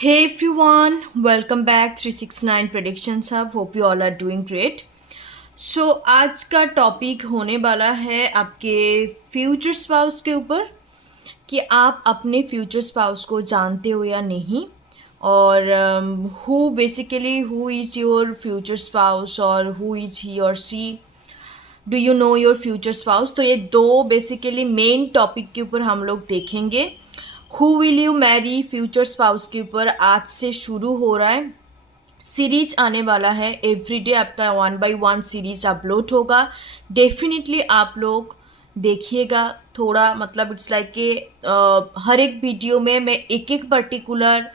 Hey everyone, welcome back 369 Predictions Hub. Hope you all are doing great. So आज का topic होने वाला है आपके फ्यूचर स्पाउस के ऊपर कि आप अपने फ्यूचर स्पाउस को जानते हो या नहीं और who is your future spouse और हु इज़ ही और she do you know your future spouse. तो ये दो बेसिकली मेन टॉपिक के ऊपर हम लोग देखेंगे। Who will you Mary future spouse के ऊपर आज से शुरू हो रहा है, सीरीज आने वाला है। एवरीडे आपका 1 by 1 सीरीज अपलोड होगा। डेफिनेटली आप लोग देखिएगा। थोड़ा मतलब इट्स लाइक कि हर एक वीडियो में मैं एक एक पर्टिकुलर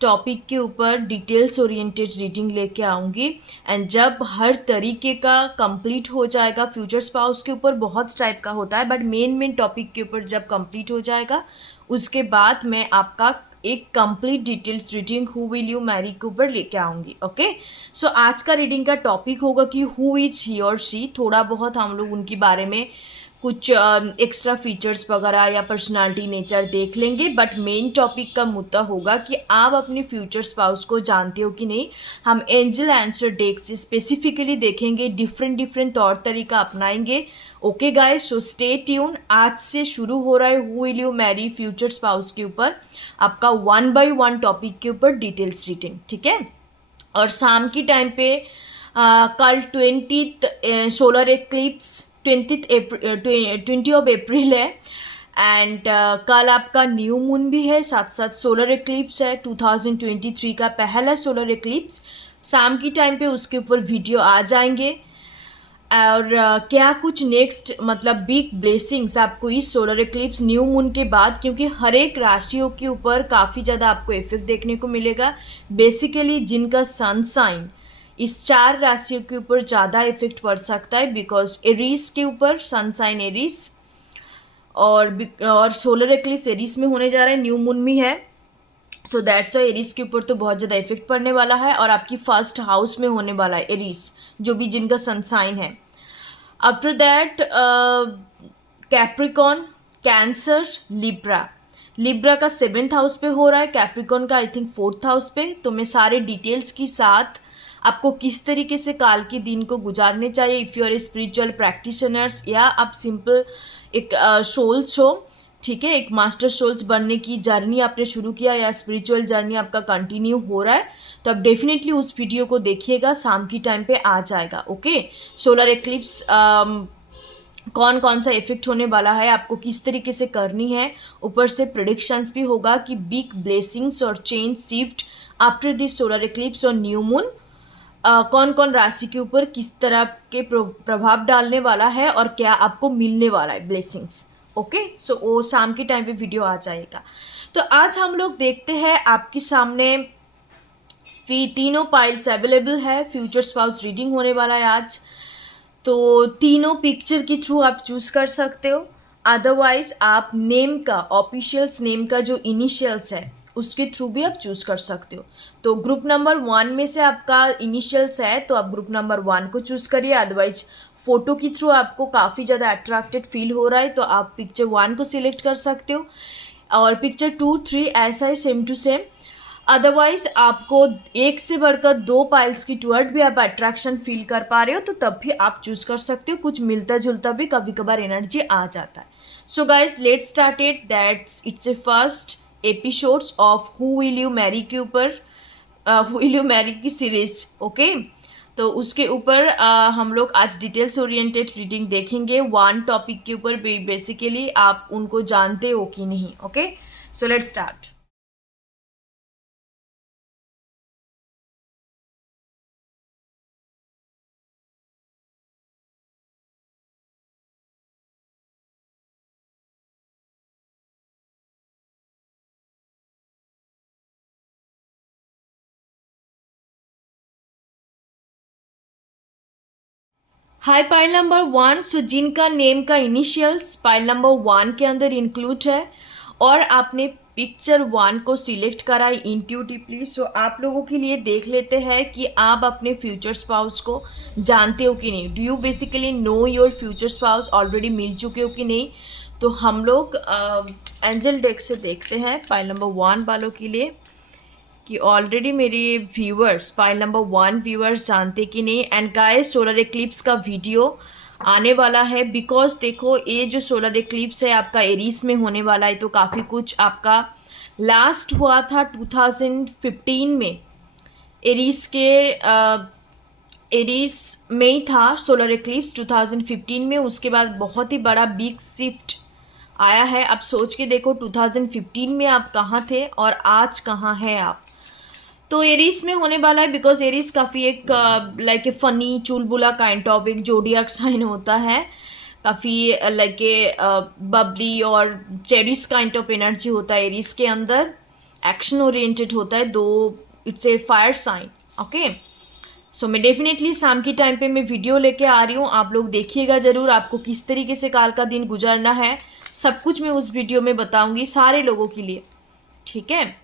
टॉपिक के ऊपर डिटेल्स ओरिएंटेड रीडिंग लेके आऊँगी। एंड जब हर तरीके का कंप्लीट हो जाएगा, फ्यूचर स्पाउस के ऊपर बहुत टाइप का होता है, बट मेन टॉपिक के ऊपर जब कंप्लीट हो जाएगा उसके बाद मैं आपका एक complete details reading who will you Mary के ऊपर लेके आऊँगी। ओके, सो आज का रीडिंग का टॉपिक होगा कि हु इज ही और शी। थोड़ा बहुत हम लोग उनके बारे में कुछ एक्स्ट्रा फीचर्स वगैरह या पर्सनालिटी नेचर देख लेंगे, बट मेन टॉपिक का मुद्दा होगा कि आप अपने फ्यूचर स्पाउस को जानते हो कि नहीं। हम एंजल आंसर डेक से स्पेसिफिकली देखेंगे, डिफरेंट तौर तरीका अपनाएंगे। Okay guys, so stay tune. आज से शुरू हो रहा है who will you Mary future spouse के ऊपर आपका 1 by 1 टॉपिक के ऊपर डिटेल्स रीडिंग, ठीक है। और शाम की टाइम पे कल 20 सोलर एक्लिप्स 20 अप्रैल है। एंड कल आपका न्यू मून भी है, साथ साथ सोलर एक्लिप्स है। 2023 का पहला सोलर एक्लिप्स शाम की टाइम पे उसके ऊपर वीडियो आ जाएंगे। और क्या कुछ नेक्स्ट मतलब बिग ब्लेसिंग्स आपको इस सोलर एक्लिप्स न्यू मून के बाद, क्योंकि हर एक राशियों के ऊपर काफ़ी ज़्यादा आपको इफेक्ट देखने को मिलेगा। बेसिकली जिनका सन साइन इस 4 राशियों के ऊपर ज़्यादा इफेक्ट पड़ सकता है, बिकॉज एरीज के ऊपर सन साइन एरीज और सोलर एक्लिप्स एरीज में होने जा रहा है, न्यू मून में है। सो दैट्स वाई एरीज के ऊपर तो बहुत ज़्यादा इफेक्ट पड़ने वाला है। और आपकी फर्स्ट हाउस में होने वाला है एरीज, जो भी जिनका सन साइन है। After that Capricorn, cancer, Libra का 7th हाउस पे हो रहा है, कैप्रिकॉन का आई थिंक 4th हाउस पे। तो मैं सारे डिटेल्स के साथ आपको किस तरीके से काल के दिन को गुजारने चाहिए, if you are a spiritual practitioners या आप सिंपल एक सोल्स हो, ठीक है, एक मास्टर सोल्स बनने की जर्नी आपने शुरू किया या स्पिरिचुअल जर्नी आपका कंटिन्यू हो रहा है, तो आप डेफिनेटली उस वीडियो को देखिएगा। शाम की टाइम पे आ जाएगा। ओके, सोलर एक्लिप्स कौन कौन सा इफेक्ट होने वाला है, आपको किस तरीके से करनी है, ऊपर से प्रेडिक्शंस भी होगा कि बिग ब्लेसिंग्स और change shift after this solar eclipse और न्यू मून कौन कौन राशि के ऊपर किस तरह के प्रभाव डालने वाला है और क्या आपको मिलने वाला है ब्लेसिंग्स। ओके, सो वो शाम के टाइम पे वीडियो आ जाएगा। तो आज हम लोग देखते हैं, आपके सामने तीनों पाइल्स अवेलेबल है। फ्यूचर स्पाउस रीडिंग होने वाला है आज, तो तीनों पिक्चर के थ्रू आप चूज कर सकते हो। अदरवाइज आप नेम का, ऑफिशियल्स नेम का जो इनिशियल्स है उसके थ्रू भी आप चूज कर सकते हो। तो ग्रुप नंबर 1 में से आपका इनिशियल्स है तो आप ग्रुप नंबर 1 को चूज करिए। अदरवाइज फोटो के थ्रू आपको काफ़ी ज़्यादा अट्रैक्टेड फील हो रहा है तो आप पिक्चर 1 को सिलेक्ट कर सकते हो, और पिक्चर 2, 3 ऐसा ही सेम टू सेम। अदरवाइज आपको एक से बढ़कर 2 पाइल्स की टुवर्ड भी आप अट्रैक्शन फील कर पा रहे हो तो तब भी आप चूज कर सकते हो। कुछ मिलता जुलता भी कभी कभार एनर्जी आ जाता है। So guys let's start it, that's it's a first episodes of who will you Mary के ऊपर, हु विल यू मैरी की सीरीज। ओके, तो उसके ऊपर हम लोग आज डिटेल्स ओरिएंटेड रीडिंग देखेंगे। 1 टॉपिक के ऊपर बेसिकली आप उनको जानते हो कि नहीं। Okay, so let's start. Hi pile number 1, सो जिनका नेम का इनिशियल्स पाइल नंबर 1 के अंदर इंक्लूड है और आपने पिक्चर 1 को सिलेक्ट करा है इंट्यूटिवली, सो आप लोगों के लिए देख लेते हैं कि आप अपने फ्यूचर स्पाउस को जानते हो कि नहीं। Do you basically know your future spouse, already मिल चुके हो कि नहीं। तो हम लोग एंजल डेक से देखते हैं पाइल नंबर 1 वालों के लिए कि ऑलरेडी मेरे व्यूअर्स, पाइल नंबर 1 व्यूअर्स जानते कि नहीं। एंड गाइस, सोलर एक्लिप्स का वीडियो आने वाला है, बिकॉज देखो ये जो सोलर एक्लिप्स है आपका एरीज में होने वाला है, तो काफ़ी कुछ आपका लास्ट हुआ था 2015 में। एरीज के एरीज में ही था सोलर एक्लिप्स 2015 में। उसके बाद बहुत ही बड़ा बिग शिफ्ट आया है। अब सोच के देखो 2015 में आप कहाँ थे और आज कहाँ हैं आप। तो एरीज में होने वाला है, बिकॉज एरीज काफ़ी एक लाइक ए फनी चुलबुला काइंड ऑफ एक जोडियाक साइन होता है। काफ़ी लाइक ए बबली और चेरिस काइंड ऑफ एनर्जी होता है एरीज के अंदर। एक्शन ओरिएंटेड होता है, though it's a fire sign. Okay, so मैं डेफिनेटली शाम की टाइम पे मैं वीडियो लेके आ रही हूँ, आप लोग देखिएगा ज़रूर। आपको किस तरीके से काल का दिन गुजारना है सब कुछ मैं उस वीडियो में बताऊंगी सारे लोगों के लिए, ठीक है।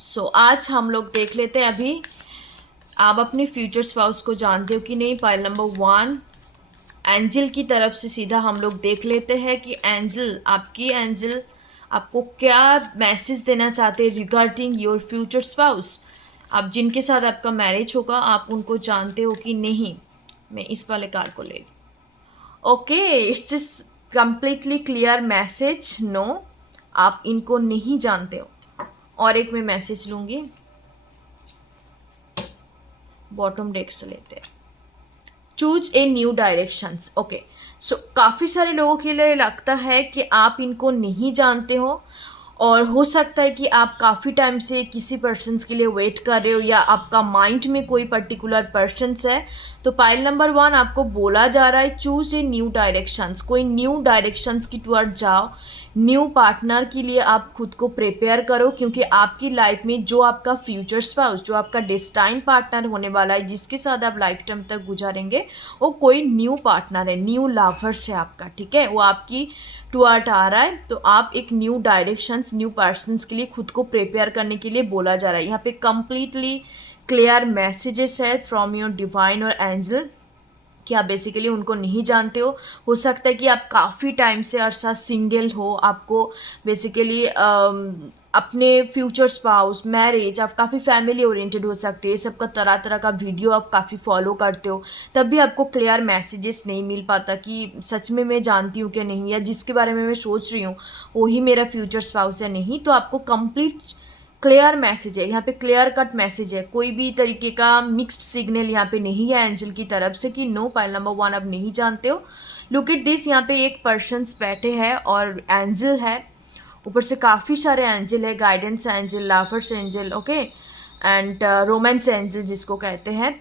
सो आज हम लोग देख लेते हैं अभी आप अपने फ्यूचर स्पाउस को जानते हो कि नहीं। पाइल नंबर 1 एंजल की तरफ से सीधा हम लोग देख लेते हैं कि एंजल आपको क्या मैसेज देना चाहते हैं रिगार्डिंग योर फ्यूचर स्पाउस। आप जिनके साथ आपका मैरिज होगा आप उनको जानते हो कि नहीं। मैं इस वाले कार्ड को ले लूँ। Okay, it's completely clear message, no आप इनको नहीं जानते हो। और एक मैं मैसेज लूँगी, बॉटम डेक से लेते हैं। Choose a new directions. Okay, so काफ़ी सारे लोगों के लिए लगता है कि आप इनको नहीं जानते हो, और हो सकता है कि आप काफ़ी टाइम से किसी पर्सन्स के लिए वेट कर रहे हो, या आपका माइंड में कोई पर्टिकुलर पर्सन्स है। तो पाइल नंबर 1 आपको बोला जा रहा है चूज ए न्यू डायरेक्शंस, कोई न्यू डायरेक्शंस की टुवर्ड जाओ। न्यू पार्टनर के लिए आप खुद को प्रिपेयर करो, क्योंकि आपकी लाइफ में जो आपका फ्यूचर स्पाउस, जो आपका डेस्टाइन पार्टनर होने वाला है, जिसके साथ आप लाइफ टाइम तक गुजारेंगे, वो कोई न्यू पार्टनर है, न्यू लवर्स है आपका, ठीक है। वो आपकी टुवर्ड आ रहा है, तो आप एक न्यू डायरेक्शंस, न्यू पर्सन्स के लिए खुद को प्रिपेयर करने के लिए बोला जा रहा है। यहाँ पे कंप्लीटली क्लियर मैसेजेस है फ्रॉम योर डिवाइन और एंजल कि आप बेसिकली उनको नहीं जानते हो सकता है कि आप काफ़ी टाइम से अरसा सिंगल हो, आपको बेसिकली अपने फ्यूचर स्पाउस, मैरिज, आप काफ़ी फैमिली ओरिएंटेड हो सकते हैं। सबका तरह तरह का वीडियो आप काफ़ी फॉलो करते हो, तब भी आपको क्लियर मैसेजेस नहीं मिल पाता कि सच में मैं जानती हूँ क्या नहीं, या जिसके बारे में मैं सोच रही हूँ वही मेरा फ्यूचर स्पाउस है नहीं। तो आपको कंप्लीट क्लियर मैसेज है, यहाँ पे क्लियर कट मैसेज है, कोई भी तरीके का मिक्स्ड सिग्नल यहाँ पे नहीं है एंजल की तरफ से कि नो पाइल नंबर 1 आप नहीं जानते हो। लुक एट दिस, यहाँ पे एक पर्सन्स बैठे हैं और एंजल है, ऊपर से काफ़ी सारे एंजल है, guidance angel, lovers angel, okay, and romance angel जिसको कहते हैं।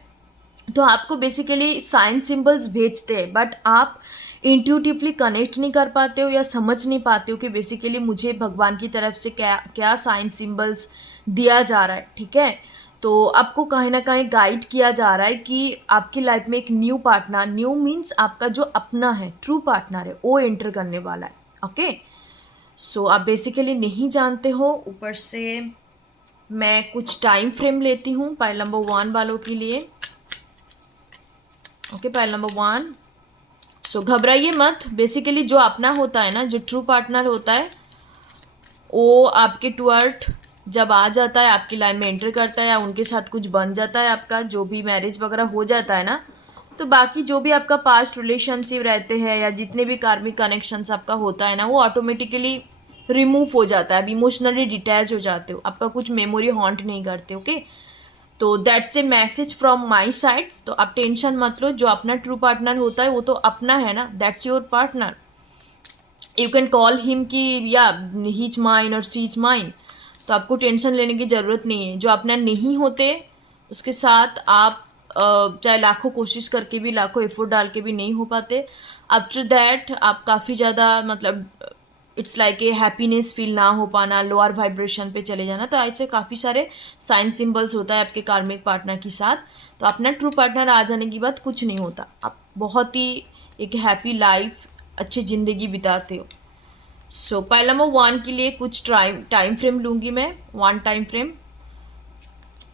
तो आपको बेसिकली साइन सिंबल्स भेजते हैं, बट आप इंट्यूटिवली कनेक्ट नहीं कर पाते हो या समझ नहीं पाते हो कि बेसिकली मुझे भगवान की तरफ से क्या क्या साइन सिंबल्स दिया जा रहा है, ठीक है। तो आपको कहीं ना कहीं गाइड किया जा रहा है कि आपकी लाइफ में एक न्यू पार्टनर, न्यू मीन्स आपका जो अपना है, ट्रू पार्टनर है, वो एंटर करने वाला है। ओके, सो आप बेसिकली नहीं जानते हो। ऊपर से मैं कुछ टाइम फ्रेम लेती हूँ पाइल नंबर 1 वालों के लिए। ओके, पाइल नंबर 1, सो घबराइए मत। बेसिकली जो अपना होता है ना, जो ट्रू पार्टनर होता है, वो आपके टुवर्ड जब आ जाता है, आपकी लाइफ में एंटर करता है, या उनके साथ कुछ बन जाता है, आपका जो भी मैरिज वगैरह हो जाता है ना, तो बाकी जो भी आपका पास्ट रिलेशनशिप रहते हैं या जितने भी कार्मिक कनेक्शंस आपका होता है ना, वो ऑटोमेटिकली रिमूव हो जाता है। अब इमोशनली डिटैच हो जाते हो, आपका कुछ मेमोरी हॉन्ट नहीं करते। ओके, तो that's a message from my sides. तो आप टेंशन मत लो, जो अपना ट्रू पार्टनर होता है वो तो अपना है ना, that's your partner. You can call him कि या ही इज माइन और सी इज माइन, तो आपको टेंशन लेने की ज़रूरत नहीं है। जो अपना नहीं होते उसके साथ आप चाहे लाखों कोशिश करके भी, लाखों एफर्ट डाल के भी नहीं हो पाते। आफ्टर दैट आप काफ़ी ज़्यादा मतलब it's like a happiness feel ना हो पाना, लोअर वाइब्रेशन पे चले जाना। तो ऐसे काफ़ी सारे साइन सिंबल्स होता है आपके कार्मिक पार्टनर के साथ। तो अपना ट्रू पार्टनर आ जाने के बाद कुछ नहीं होता, आप बहुत ही एक हैप्पी लाइफ, अच्छी ज़िंदगी बिताते हो। सो पाइल नंबर 1 के लिए कुछ टाइम फ्रेम लूँगी मैं, 1 टाइम फ्रेम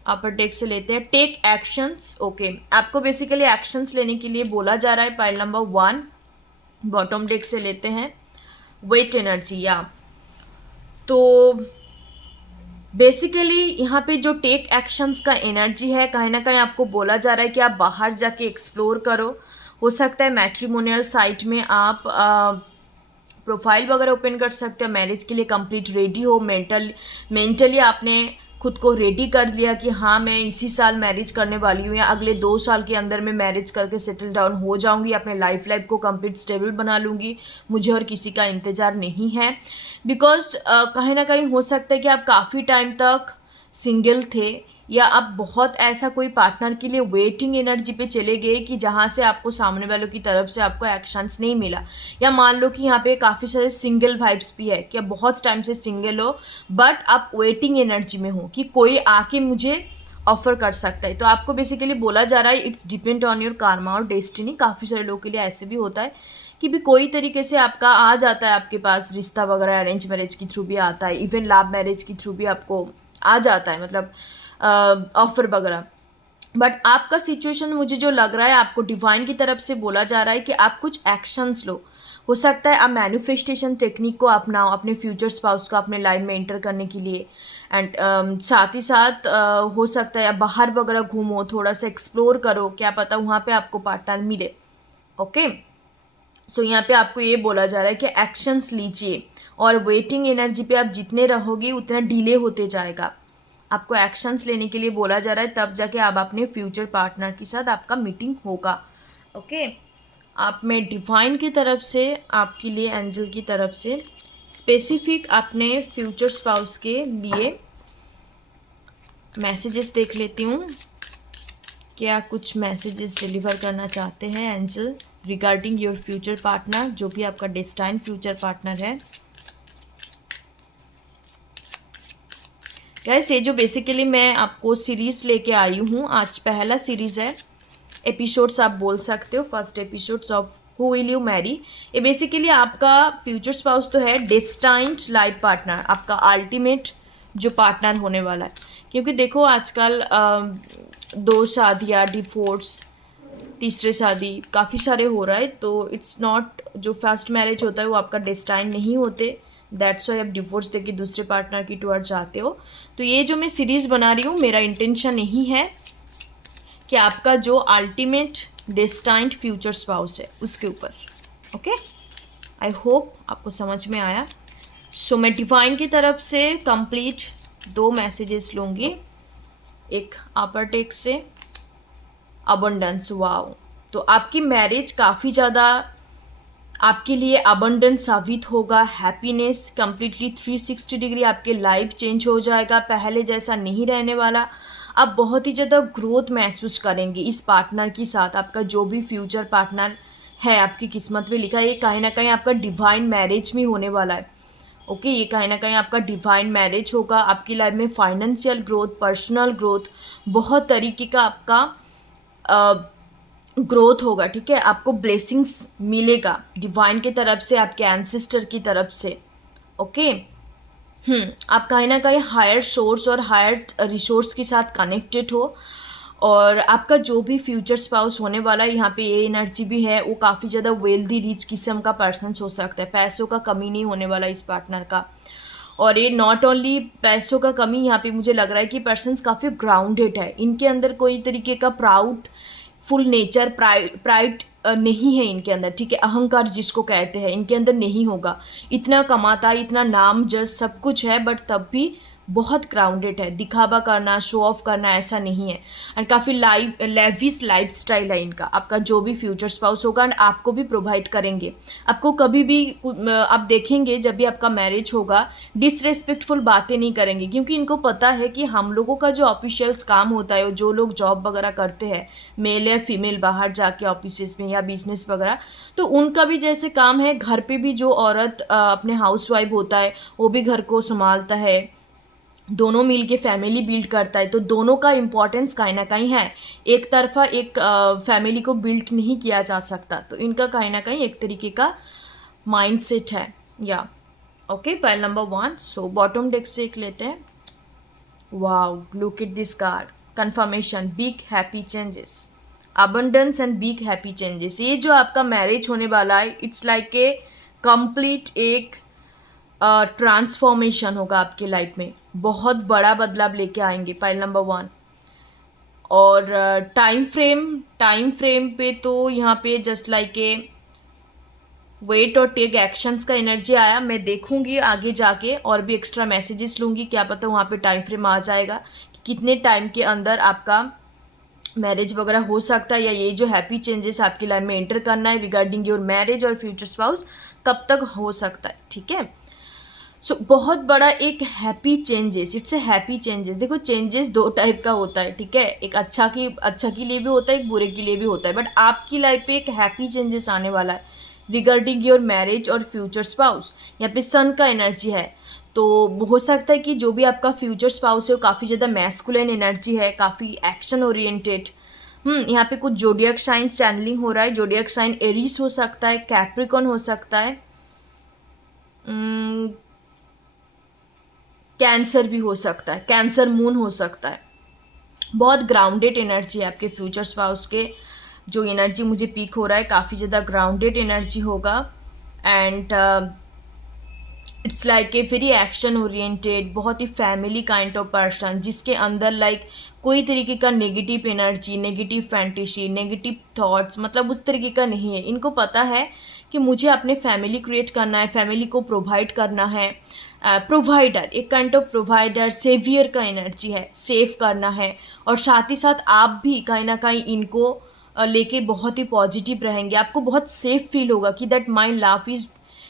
अपर टेक से लेते हैं। Take actions. ओके, आपको बेसिकली एक्शंस लेने के लिए बोला जा रहा है। पाइल नंबर 1 बॉटम डेक से लेते हैं। वेट एनर्जी, या तो बेसिकली यहाँ पे जो टेक एक्शंस का एनर्जी है, कहीं ना कहीं आपको बोला जा रहा है कि आप बाहर जाके एक्सप्लोर करो। हो सकता है मैट्रिमोनियल साइट में आप प्रोफाइल वगैरह ओपन कर सकते हो, मैरिज के लिए कंप्लीट रेडी हो, मेंटली आपने खुद को रेडी कर लिया कि हाँ मैं इसी साल मैरिज करने वाली हूँ या अगले 2 साल के अंदर मैं मैरिज करके सेटल डाउन हो जाऊँगी, अपने लाइफ को कंप्लीट स्टेबल बना लूँगी, मुझे और किसी का इंतज़ार नहीं है। बिकॉज कहीं ना कहीं हो सकता है कि आप काफ़ी टाइम तक सिंगल थे या आप बहुत ऐसा कोई पार्टनर के लिए वेटिंग एनर्जी पे चले गए कि जहाँ से आपको सामने वालों की तरफ से आपको एक्शंस नहीं मिला। या मान लो कि यहाँ पे काफ़ी सारे सिंगल वाइब्स भी है कि आप बहुत टाइम से सिंगल हो बट आप वेटिंग एनर्जी में हो कि कोई आके मुझे ऑफर कर सकता है। तो आपको बेसिकली बोला जा रहा है it's depend on your Karma और डेस्टिनी। काफ़ी सारे लोगों के लिए ऐसे भी होता है कि भी कोई तरीके से आपका आ जाता है आपके पास रिश्ता वगैरह, अरेंज मैरिज के थ्रू भी आता है, इवन लव मैरिज के थ्रू भी आपको आ जाता है, मतलब ऑफर वगैरह। बट आपका सिचुएशन मुझे जो लग रहा है, आपको डिवाइन की तरफ से बोला जा रहा है कि आप कुछ एक्शंस लो। हो सकता है आप मैनिफेस्टेशन टेक्निक को अपनाओ अपने फ्यूचर स्पाउस को अपने लाइफ में एंटर करने के लिए। एंड साथ ही साथ हो सकता है आप बाहर वगैरह घूमो, थोड़ा सा एक्सप्लोर करो, क्या पता वहाँ पे आपको पार्टनर मिले। ओके, सो यहाँ पे आपको ये बोला जा रहा है कि एक्शंस लीजिए और वेटिंग एनर्जी पे आप जितने रहोगे उतना डिले होते जाएगा। आपको एक्शंस लेने के लिए बोला जा रहा है, तब जाके आप अपने फ्यूचर पार्टनर के साथ आपका मीटिंग होगा। ओके, आप में डिवाइन की तरफ से आपके लिए, एंजल की तरफ से स्पेसिफिक अपने फ्यूचर स्पाउस के लिए मैसेजेस देख लेती हूँ। क्या कुछ मैसेजेस डिलीवर करना चाहते हैं angel regarding your future partner, जो भी आपका डेस्टाइन फ्यूचर पार्टनर है। गैस, ये जो बेसिकली मैं आपको सीरीज़ लेके आई हूँ, आज पहला सीरीज़ है, एपिसोड्स आप बोल सकते हो, first episodes of who will you Mary. ये बेसिकली आपका फ्यूचर स्पाउस तो है, डेस्टाइन्ड लाइफ पार्टनर, आपका अल्टीमेट जो पार्टनर होने वाला है। क्योंकि देखो आजकल 2 शादियाँ, डिवोर्स, तीसरे शादी काफ़ी सारे हो रहा है, तो इट्स नॉट, जो फर्स्ट मैरिज होता है वो आपका डेस्टाइन नहीं होते, दैट्स वाई आप डिवोर्स देके दूसरे पार्टनर की टूर जाते हो। तो ये जो मैं सीरीज़ बना रही हूँ, मेरा इंटेंशन यही है कि आपका जो अल्टीमेट डेस्टाइन्ड फ्यूचर स्पाउस है उसके ऊपर। ओके, आई होप आपको समझ में आया। सो मैं डिवाइन की तरफ से कंप्लीट 2 मैसेजेस लूँगी, एक अपर टेक से अबंडेंस। वाओ, तो आपकी मैरिज काफ़ी ज़्यादा आपके लिए अबंडेंस साबित होगा, हैप्पीनेस कंप्लीटली 360 डिग्री आपके लाइफ चेंज हो जाएगा, पहले जैसा नहीं रहने वाला। आप बहुत ही ज़्यादा ग्रोथ महसूस करेंगे इस पार्टनर के साथ। आपका जो भी फ्यूचर पार्टनर है आपकी किस्मत में लिखा है, ये कहीं ना कहीं आपका डिवाइन मैरिज में होने वाला है। ओके, ये कहीं ना कहीं आपका डिवाइन मैरिज होगा। आपकी लाइफ में फाइनेंशियल ग्रोथ, पर्सनल ग्रोथ, बहुत तरीके का आपका ग्रोथ होगा। ठीक है, आपको ब्लेसिंग्स मिलेगा डिवाइन की तरफ से, आपके एंसेस्टर की तरफ से। ओके, आप कहीं ना कहीं हायर सोर्स और हायर रिसोर्स के साथ कनेक्टेड हो। और आपका जो भी फ्यूचर स्पाउस होने वाला है, यहाँ पे ये एनर्जी भी है, वो काफ़ी ज़्यादा वेल्दी रिच किस्म का पर्सन हो सकता है, पैसों का कमी नहीं होने वाला इस पार्टनर का। और ये नॉट ओनली पैसों का कमी, यहाँ पे मुझे लग रहा है कि पर्सन्स काफ़ी ग्राउंडेड है, इनके अंदर कोई तरीके का प्राउड फुल नेचर, प्राइड नहीं है इनके अंदर। ठीक है, अहंकार जिसको कहते हैं इनके अंदर नहीं होगा। इतना कमाता है, इतना नाम जस सब कुछ है, बट तब भी बहुत ग्राउंडेड है। दिखावा करना, शो ऑफ करना ऐसा नहीं है। एंड काफ़ी लेविश लाइफ स्टाइल है इनका। आपका जो भी फ्यूचर स्पाउस होगा एंड आपको भी प्रोवाइड करेंगे। आपको कभी भी आप देखेंगे जब भी आपका मैरिज होगा, डिसरेस्पेक्टफुल बातें नहीं करेंगे, क्योंकि इनको पता है कि हम लोगों का जो ऑफिशियल्स काम होता है, जो लोग जॉब वगैरह करते हैं, मेल या फीमेल, बाहर जाके ऑफिस में या बिजनेस वगैरह, तो उनका भी जैसे काम है, घर पे भी जो औरत अपने हाउस वाइफ होता है वो भी घर को संभालता है, दोनों मिल के फैमिली बिल्ड करता है। तो दोनों का इम्पोर्टेंस कहीं ना कहीं है, एक तरफा एक फैमिली को बिल्ड नहीं किया जा सकता। तो इनका कहीं ना कहीं एक तरीके का माइंडसेट है। या ओके, पहल नंबर 1। सो बॉटम डेक से एक लेते हैं। Wow, look at this card, confirmation, big happy changes, abundance and big happy changes. ये जो आपका मैरिज होने वाला है, इट्स लाइक ए कंप्लीट एक ट्रांसफॉर्मेशन होगा आपकी लाइफ में, बहुत बड़ा बदलाव लेके आएंगे, पाइल नंबर 1। और टाइम फ्रेम पे तो यहाँ पे जस्ट लाइक ए वेट और टेक एक्शंस का एनर्जी आया। मैं देखूंगी आगे जाके और भी एक्स्ट्रा मैसेजेस लूँगी, क्या पता वहाँ पे टाइम फ्रेम आ जाएगा कि कितने टाइम के अंदर आपका मैरिज वगैरह हो सकता है, या ये जो हैप्पी चेंजेस आपकी लाइफ में एंटर करना है रिगार्डिंग योर मैरिज और फ्यूचर स्पाउस कब तक हो सकता है, ठीक है। सो बहुत बड़ा एक happy changes, it's a happy changes. देखो चेंजेस दो टाइप का होता है, ठीक है, एक अच्छा के लिए भी होता है, एक बुरे के लिए भी होता है, बट आपकी लाइफ पे एक हैप्पी चेंजेस आने वाला है रिगार्डिंग योर मैरिज और फ्यूचर स्पाउस। यहाँ पे सन का एनर्जी है, तो हो सकता है कि जो भी आपका फ्यूचर स्पाउस है वो काफ़ी ज़्यादा मैस्कुलिन एनर्जी है, काफ़ी एक्शन ओरिएंटेड। यहाँ पे कुछ जोडियक साइन चैनलिंग हो रहा है। जोडियक साइन एरीस हो सकता है, कैप्रिकॉन हो सकता है, कैंसर भी हो सकता है, कैंसर मून हो सकता है। बहुत ग्राउंडेड एनर्जी है आपके फ्यूचर स्पाउस के, जो एनर्जी मुझे पीक हो रहा है काफ़ी ज़्यादा ग्राउंडेड एनर्जी होगा। And it's like a very action oriented, बहुत ही फैमिली काइंड ऑफ पर्सन, जिसके अंदर लाइक कोई तरीके का negative energy, negative fantasy, negative thoughts, मतलब उस तरीके का नहीं है। इनको पता है कि मुझे अपने फैमिली क्रिएट करना है, फैमिली को प्रोवाइड करना है। प्रोवाइडर, एक काइंड ऑफ प्रोवाइडर, सेवियर का एनर्जी है, सेव करना है। और साथ ही साथ आप भी कहीं ना कहीं इनको लेके बहुत ही पॉजिटिव रहेंगे। आपको बहुत सेफ फील होगा कि that my love is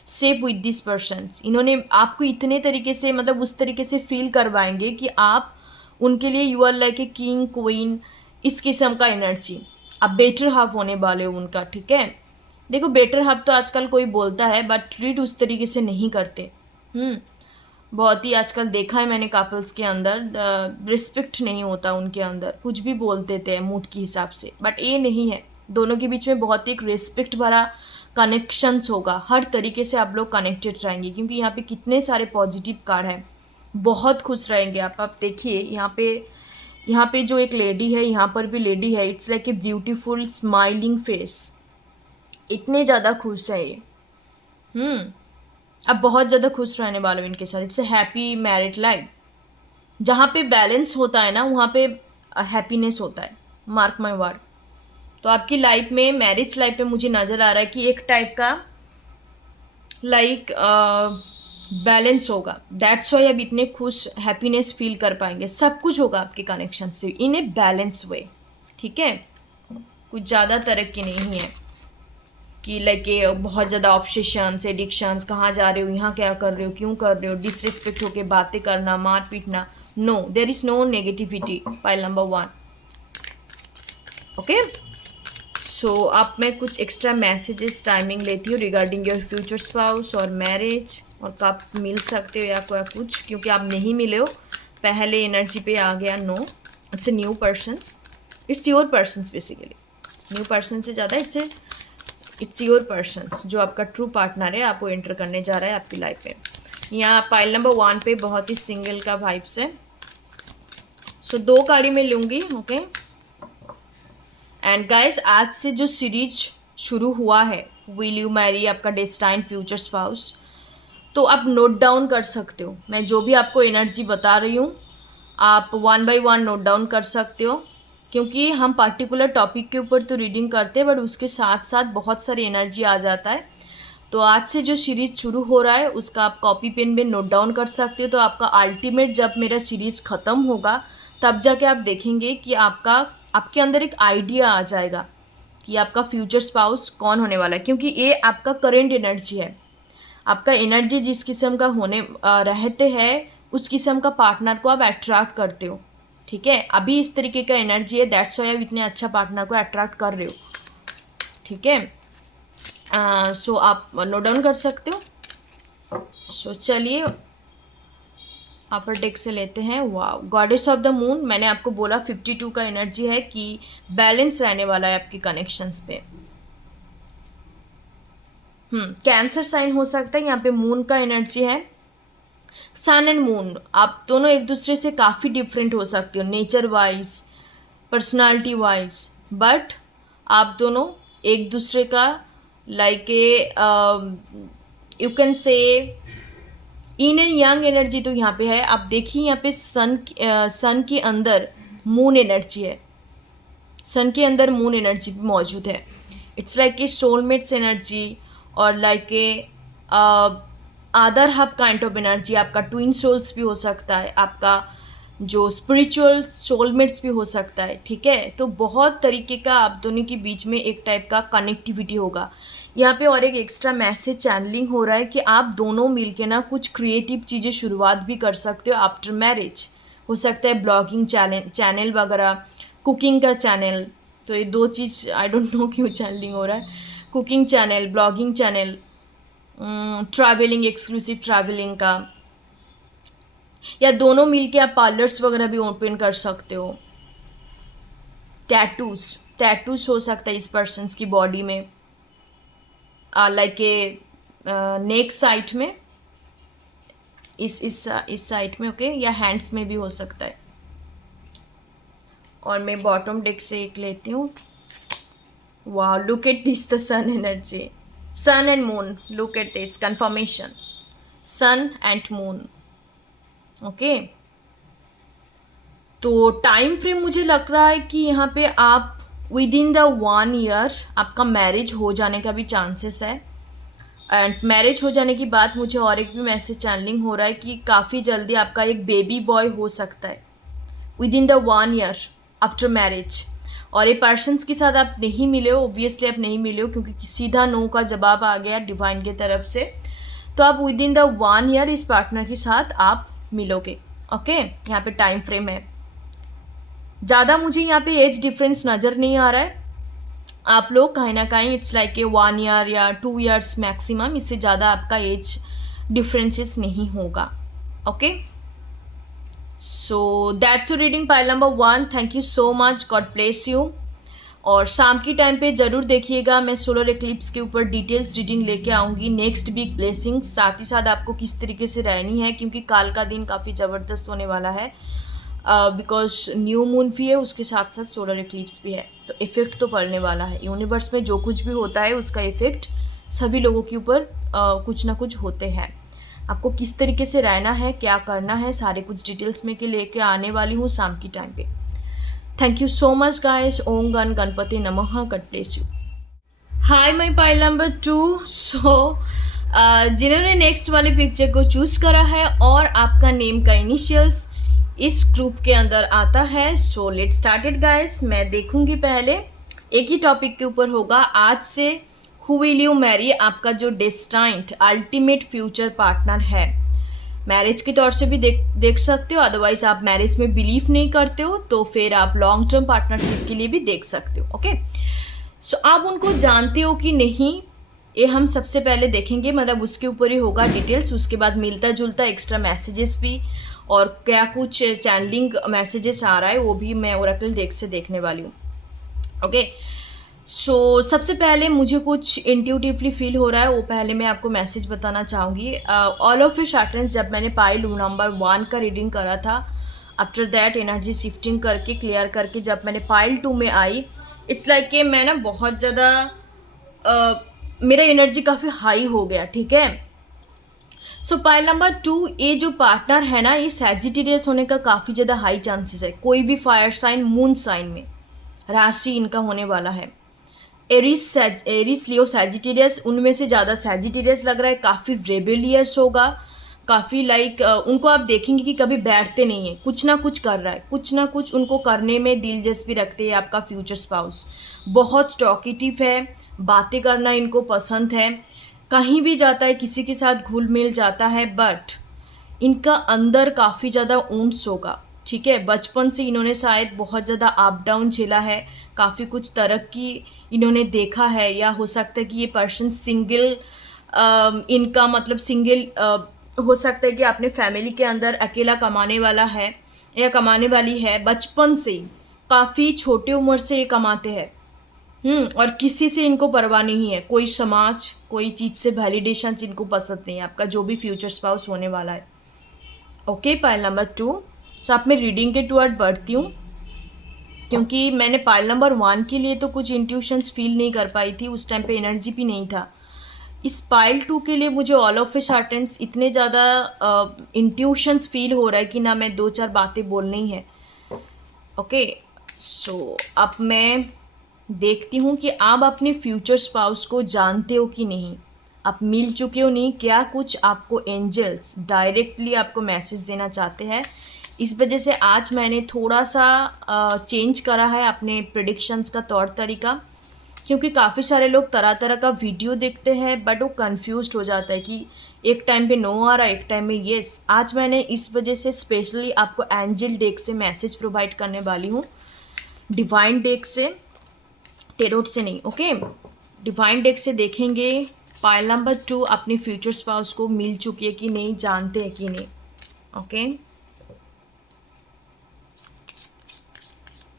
safe with this persons. इन्होंने आपको इतने तरीके से, मतलब उस तरीके से फील करवाएंगे कि आप उनके लिए you are like a king queen, इस किस्म का एनर्जी। आप बेटर हाफ होने वाले हो उनका, ठीक है। देखो बेटर हाफ तो आजकल कोई बोलता है, बट ट्रीट उस तरीके से नहीं करते। बहुत ही आजकल देखा है मैंने कपल्स के अंदर, रिस्पेक्ट नहीं होता उनके अंदर, कुछ भी बोल देते हैं मूड के हिसाब से, बट ये नहीं है। दोनों के बीच में बहुत ही एक रिस्पेक्ट भरा कनेक्शंस होगा, हर तरीके से आप लोग कनेक्टेड रहेंगे, क्योंकि यहाँ पे कितने सारे पॉजिटिव कार्ड हैं। बहुत खुश रहेंगे आप देखिए यहाँ पे जो एक लेडी है, यहाँ पर भी लेडी है, it's like a beautiful smiling face, इतने ज़्यादा खुश है ये। अब बहुत ज़्यादा खुश रहने वाले हो इनके साथ। It's a happy married life. जहाँ पे बैलेंस होता है ना, वहाँ पे हैप्पीनेस होता है, मार्क माई वर्ड। तो आपकी लाइफ में, मैरिज लाइफ में मुझे नज़र आ रहा है कि एक टाइप का लाइक बैलेंस होगा। दैट्स वाई अब इतने खुश, हैप्पीनेस फील कर पाएंगे। सब कुछ होगा आपके कनेक्शन से इन ए बैलेंस वे, ठीक है। कुछ ज़्यादा तरक्की नहीं है कि लाइक ये बहुत ज़्यादा ऑब्सेशंस, एडिक्शंस, कहाँ जा रहे हो, यहाँ क्या कर रहे हो, क्यों कर रहे हो, डिसरिस्पेक्ट होके बातें करना, मार पीटना। No, there is no negativity, pile number 1। Okay, so अब मैं कुछ एक्स्ट्रा मैसेजेस टाइमिंग लेती हूँ रिगार्डिंग योर फ्यूचर स्पाउस और मैरिज, और कब मिल सकते हो या कोई कुछ, क्योंकि आप नहीं मिले हो। पहले एनर्जी पे आ गया no, it's a new persons, it's your persons basically. New person से ज़्यादा इट्स योर पर्सन्स, जो आपका ट्रू पार्टनर है, आपको एंटर करने जा रहा है आपकी लाइफ में। यहाँ पाइल नंबर 1 पे बहुत ही सिंगल का वाइब्स है। सो 2 कार्ड मैं लूँगी, ओके। एंड गाइस, आज से जो सीरीज शुरू हुआ है, विल यू मैरी आपका डेस्टाइन फ्यूचर स्पाउस, तो आप नोट डाउन कर सकते हो। मैं जो भी आपको एनर्जी बता रही हूँ, आप 1 बाय 1 नोट डाउन कर सकते हो, क्योंकि हम पर्टिकुलर टॉपिक के ऊपर तो रीडिंग करते हैं, बट उसके साथ साथ बहुत सारी एनर्जी आ जाता है। तो आज से जो सीरीज़ शुरू हो रहा है उसका आप कॉपी पेन में नोट डाउन कर सकते हो। तो आपका अल्टीमेट जब मेरा सीरीज़ ख़त्म होगा, तब जाके आप देखेंगे कि आपके अंदर एक आइडिया आ जाएगा कि आपका फ्यूचर स्पाउस कौन होने वाला है, क्योंकि ये आपका करेंट एनर्जी है। आपका एनर्जी जिस किस्म का रहते हैं, उस किस्म का पार्टनर को आप अट्रैक्ट करते हो, ठीक है। अभी इस तरीके का एनर्जी है, दैट्स वाई आप इतने अच्छा पार्टनर को अट्रैक्ट कर रहे हो, ठीक है। सो आप नोट डाउन कर सकते हो। सो चलिए अपर डेक से लेते हैं। वाव, गॉडेस ऑफ द मून, मैंने आपको बोला 52 का एनर्जी है कि बैलेंस रहने वाला है आपके कनेक्शंस पे। कैंसर साइन हो सकता है, यहाँ पे मून का एनर्जी है। सन एंड मून, आप दोनों एक दूसरे से काफ़ी डिफरेंट हो सकते हो nature wise, personality wise, but आप दोनों एक दूसरे का like a you can say in and young energy तो यहाँ पे है। आप देखिए यहाँ पे सन के अंदर मून एनर्जी है, सन के अंदर मून एनर्जी भी मौजूद है। It's like a soulmates energy और लाइक ए आदर हब काइंड ऑफ एनर्जी। आपका ट्विन सोल्स भी हो सकता है, आपका जो स्पिरिचुअल सोलमेट्स भी हो सकता है, ठीक है। तो बहुत तरीके का आप दोनों के बीच में एक टाइप का कनेक्टिविटी होगा यहाँ पे। और एक एक्स्ट्रा मैसेज चैनलिंग हो रहा है कि आप दोनों मिलके ना कुछ क्रिएटिव चीज़ें शुरुआत भी कर सकते हो आफ्टर मैरिज। हो सकता है ब्लॉगिंग चैनल वगैरह, कुकिंग का चैनल। तो ये दो चीज़ आई डोंट नो क्यों चैनलिंग हो रहा है, cooking channel, blogging channel, travelling, exclusive travelling का, या दोनों मिलके आप पार्लर्स वगैरह भी ओपन कर सकते हो। टैटूज हो सकता है इस पर्सन्स की बॉडी में, लाइक ए नेक साइड में, इस साइड में, ओके, या हैंड्स में भी हो सकता है। और मैं बॉटम डेक से एक लेती हूँ। वाह, look at this, the sun energy, sun and moon, look at this confirmation, sun and moon, okay. तो टाइम फ्रेम मुझे लग रहा है कि यहाँ पे आप विद इन द 1 ईयर आपका मैरिज हो जाने का भी चांसेस है। एंड मैरिज हो जाने की बात मुझे और एक भी मैसेज चैनलिंग हो रहा है कि काफ़ी जल्दी आपका एक बेबी बॉय हो सकता है with in the 1 year after marriage. और ये पर्सन्स के साथ आप नहीं मिले हो, ऑब्वियसली आप नहीं मिले हो क्योंकि सीधा नो का जवाब आ गया डिवाइन की तरफ से। तो आप विद इन द 1 ईयर इस पार्टनर के साथ आप मिलोगे, ओके। यहाँ पे टाइम फ्रेम है। ज़्यादा मुझे यहाँ पे एज डिफरेंस नज़र नहीं आ रहा है। आप लोग कहीं ना कहीं इट्स लाइक ए 1 ईयर या 2 ईयर्स मैक्सिमम, इससे ज़्यादा आपका एज डिफरेंसेस नहीं होगा, okay. So that's your reading pile number 1। Thank you so much, God bless you. और शाम की टाइम पे ज़रूर देखिएगा, मैं सोलर एक्लिप्स के ऊपर डिटेल्स रीडिंग लेके आऊँगी, नेक्स्ट वीक ब्लेसिंग, साथ ही साथ आपको किस तरीके से रहनी है, क्योंकि काल का दिन काफ़ी ज़बरदस्त होने वाला है। बिकॉज न्यू मून भी है, उसके साथ साथ सोलर एक्लिप्स भी है, तो इफ़ेक्ट तो पड़ने वाला है। यूनिवर्स में जो कुछ भी होता है उसका इफ़ेक्ट सभी लोगों के ऊपर कुछ ना कुछ होते हैं। आपको किस तरीके से रहना है, क्या करना है, सारे कुछ डिटेल्स में के लेके आने वाली हूँ शाम की टाइम पे। Thank you so much guys. ओम गण गणपति नमः, God bless you. Hi my pile number 2। So जिन्होंने नेक्स्ट वाले पिक्चर को चूज़ करा है और आपका नेम का इनिशियल्स इस ग्रुप के अंदर आता है, सो लेट स्टार्टेड गाइस। मैं देखूंगी पहले एक ही टॉपिक के ऊपर होगा आज से, हु विल यू मैरी, आपका जो डेस्टाइन्ड अल्टीमेट फ्यूचर पार्टनर है। मैरिज के तौर से भी देख सकते हो, अदरवाइज आप मैरिज में बिलीव नहीं करते हो तो फिर आप लॉन्ग टर्म पार्टनरशिप के लिए भी देख सकते हो, ओके। सो आप उनको जानते हो कि नहीं, ये हम सबसे पहले देखेंगे, मतलब उसके ऊपर ही होगा डिटेल्स। उसके बाद मिलता जुलता एक्स्ट्रा मैसेजेस भी और क्या कुछ चैनलिंग मैसेजेस आ रहा है वो भी मैं ओरेकल डेक से देखने वाली हूँ, ओके। सो सबसे पहले मुझे कुछ इंट्यूटिवली फील हो रहा है, वो पहले मैं आपको मैसेज बताना चाहूँगी। ऑल ऑफ ए सडन जब मैंने पाइल नंबर 1 का रीडिंग करा था, आफ्टर दैट एनर्जी शिफ्टिंग करके क्लियर करके जब मैंने पाइल 2 में आई, इट्स लाइक कि मैं ना बहुत ज़्यादा मेरा एनर्जी काफ़ी हाई हो गया, ठीक है। सो पाइल नंबर 2, ये जो पार्टनर है ना, ये सैजिटेरियस होने का काफ़ी ज़्यादा हाई चांसेस है। कोई भी फायर साइन, मून साइन में राशि इनका होने वाला है। एरिस लियो सैजिटेरियस, उनमें से ज़्यादा सैजिटेरियस लग रहा है। काफ़ी रेबेलियस होगा, काफ़ी लाइक उनको आप देखेंगे कि कभी बैठते नहीं है, कुछ ना कुछ कर रहा है, कुछ ना कुछ उनको करने में दिलचस्पी रखते हैं। आपका फ्यूचर स्पाउस बहुत टॉकेटिव है, बातें करना इनको पसंद है, कहीं भी जाता है किसी के साथ घुल मिल जाता है, बट इनका अंदर काफ़ी ज़्यादा ऊंस होगा, ठीक है। बचपन से इन्होंने शायद बहुत ज़्यादा अप डाउन झेला है, काफ़ी कुछ तरक्की इन्होंने देखा है, या हो सकता है कि ये पर्सन सिंगल इनका मतलब सिंगल हो सकता है कि अपने फैमिली के अंदर अकेला कमाने वाला है या कमाने वाली है। बचपन से काफ़ी छोटे उम्र से ये कमाते हैं, और किसी से इनको परवाह नहीं है, कोई समाज कोई चीज़ से वैलिडेशन इनको पसंद नहीं है। आपका जो भी फ्यूचर स्पाउस होने वाला है, ओके। Pile number 2। सो आप मैं रीडिंग के टुवर्ड बढ़ती हूँ, क्योंकि मैंने पाइल नंबर 1 के लिए तो कुछ इंट्यूशंस फील नहीं कर पाई थी, उस टाइम पे एनर्जी भी नहीं था। इस पाइल 2 के लिए मुझे ऑल ऑफ ए सडन इतने ज़्यादा इंट्यूशंस फील हो रहा है कि ना मैं दो चार बातें बोलनी है। ओके, सो अब मैं देखती हूँ कि आप अपने फ्यूचर स्पाउस को जानते हो कि नहीं, आप मिल चुके हो नहीं, क्या कुछ आपको एंजल्स डायरेक्टली आपको मैसेज देना चाहते हैं। इस वजह से आज मैंने थोड़ा सा चेंज करा है अपने प्रिडिक्शंस का तौर तरीका, क्योंकि काफ़ी सारे लोग तरह तरह का वीडियो देखते हैं बट वो कंफ्यूज्ड हो जाता है कि एक टाइम पे नो आ रहा है, एक टाइम में येस। आज मैंने इस वजह से स्पेशली आपको एंजल डेक से मैसेज प्रोवाइड करने वाली हूँ, डिवाइन डेक से, टेरोट से नहीं। ओके, डिवाइन डेक से देखेंगे पाइल नंबर 2 अपने फ्यूचर स्पाउस को मिल चुकी है कि नहीं, जानते हैं कि नहीं। ओके,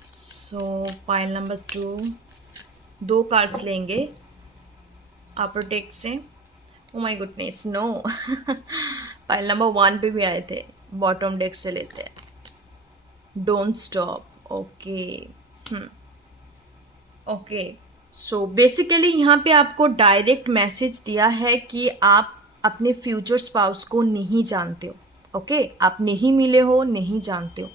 सो पाइल नंबर 2 दो कार्ड्स लेंगे अपर डेक से। Oh my goodness, no pile number 1 पे भी आए थे, बॉटम डेक से लेते हैं। Don't stop. Okay, okay, so basically यहाँ पे आपको डायरेक्ट मैसेज दिया है कि आप अपने फ्यूचर स्पाउस को नहीं जानते हो। ओके, आप नहीं मिले हो, नहीं जानते हो।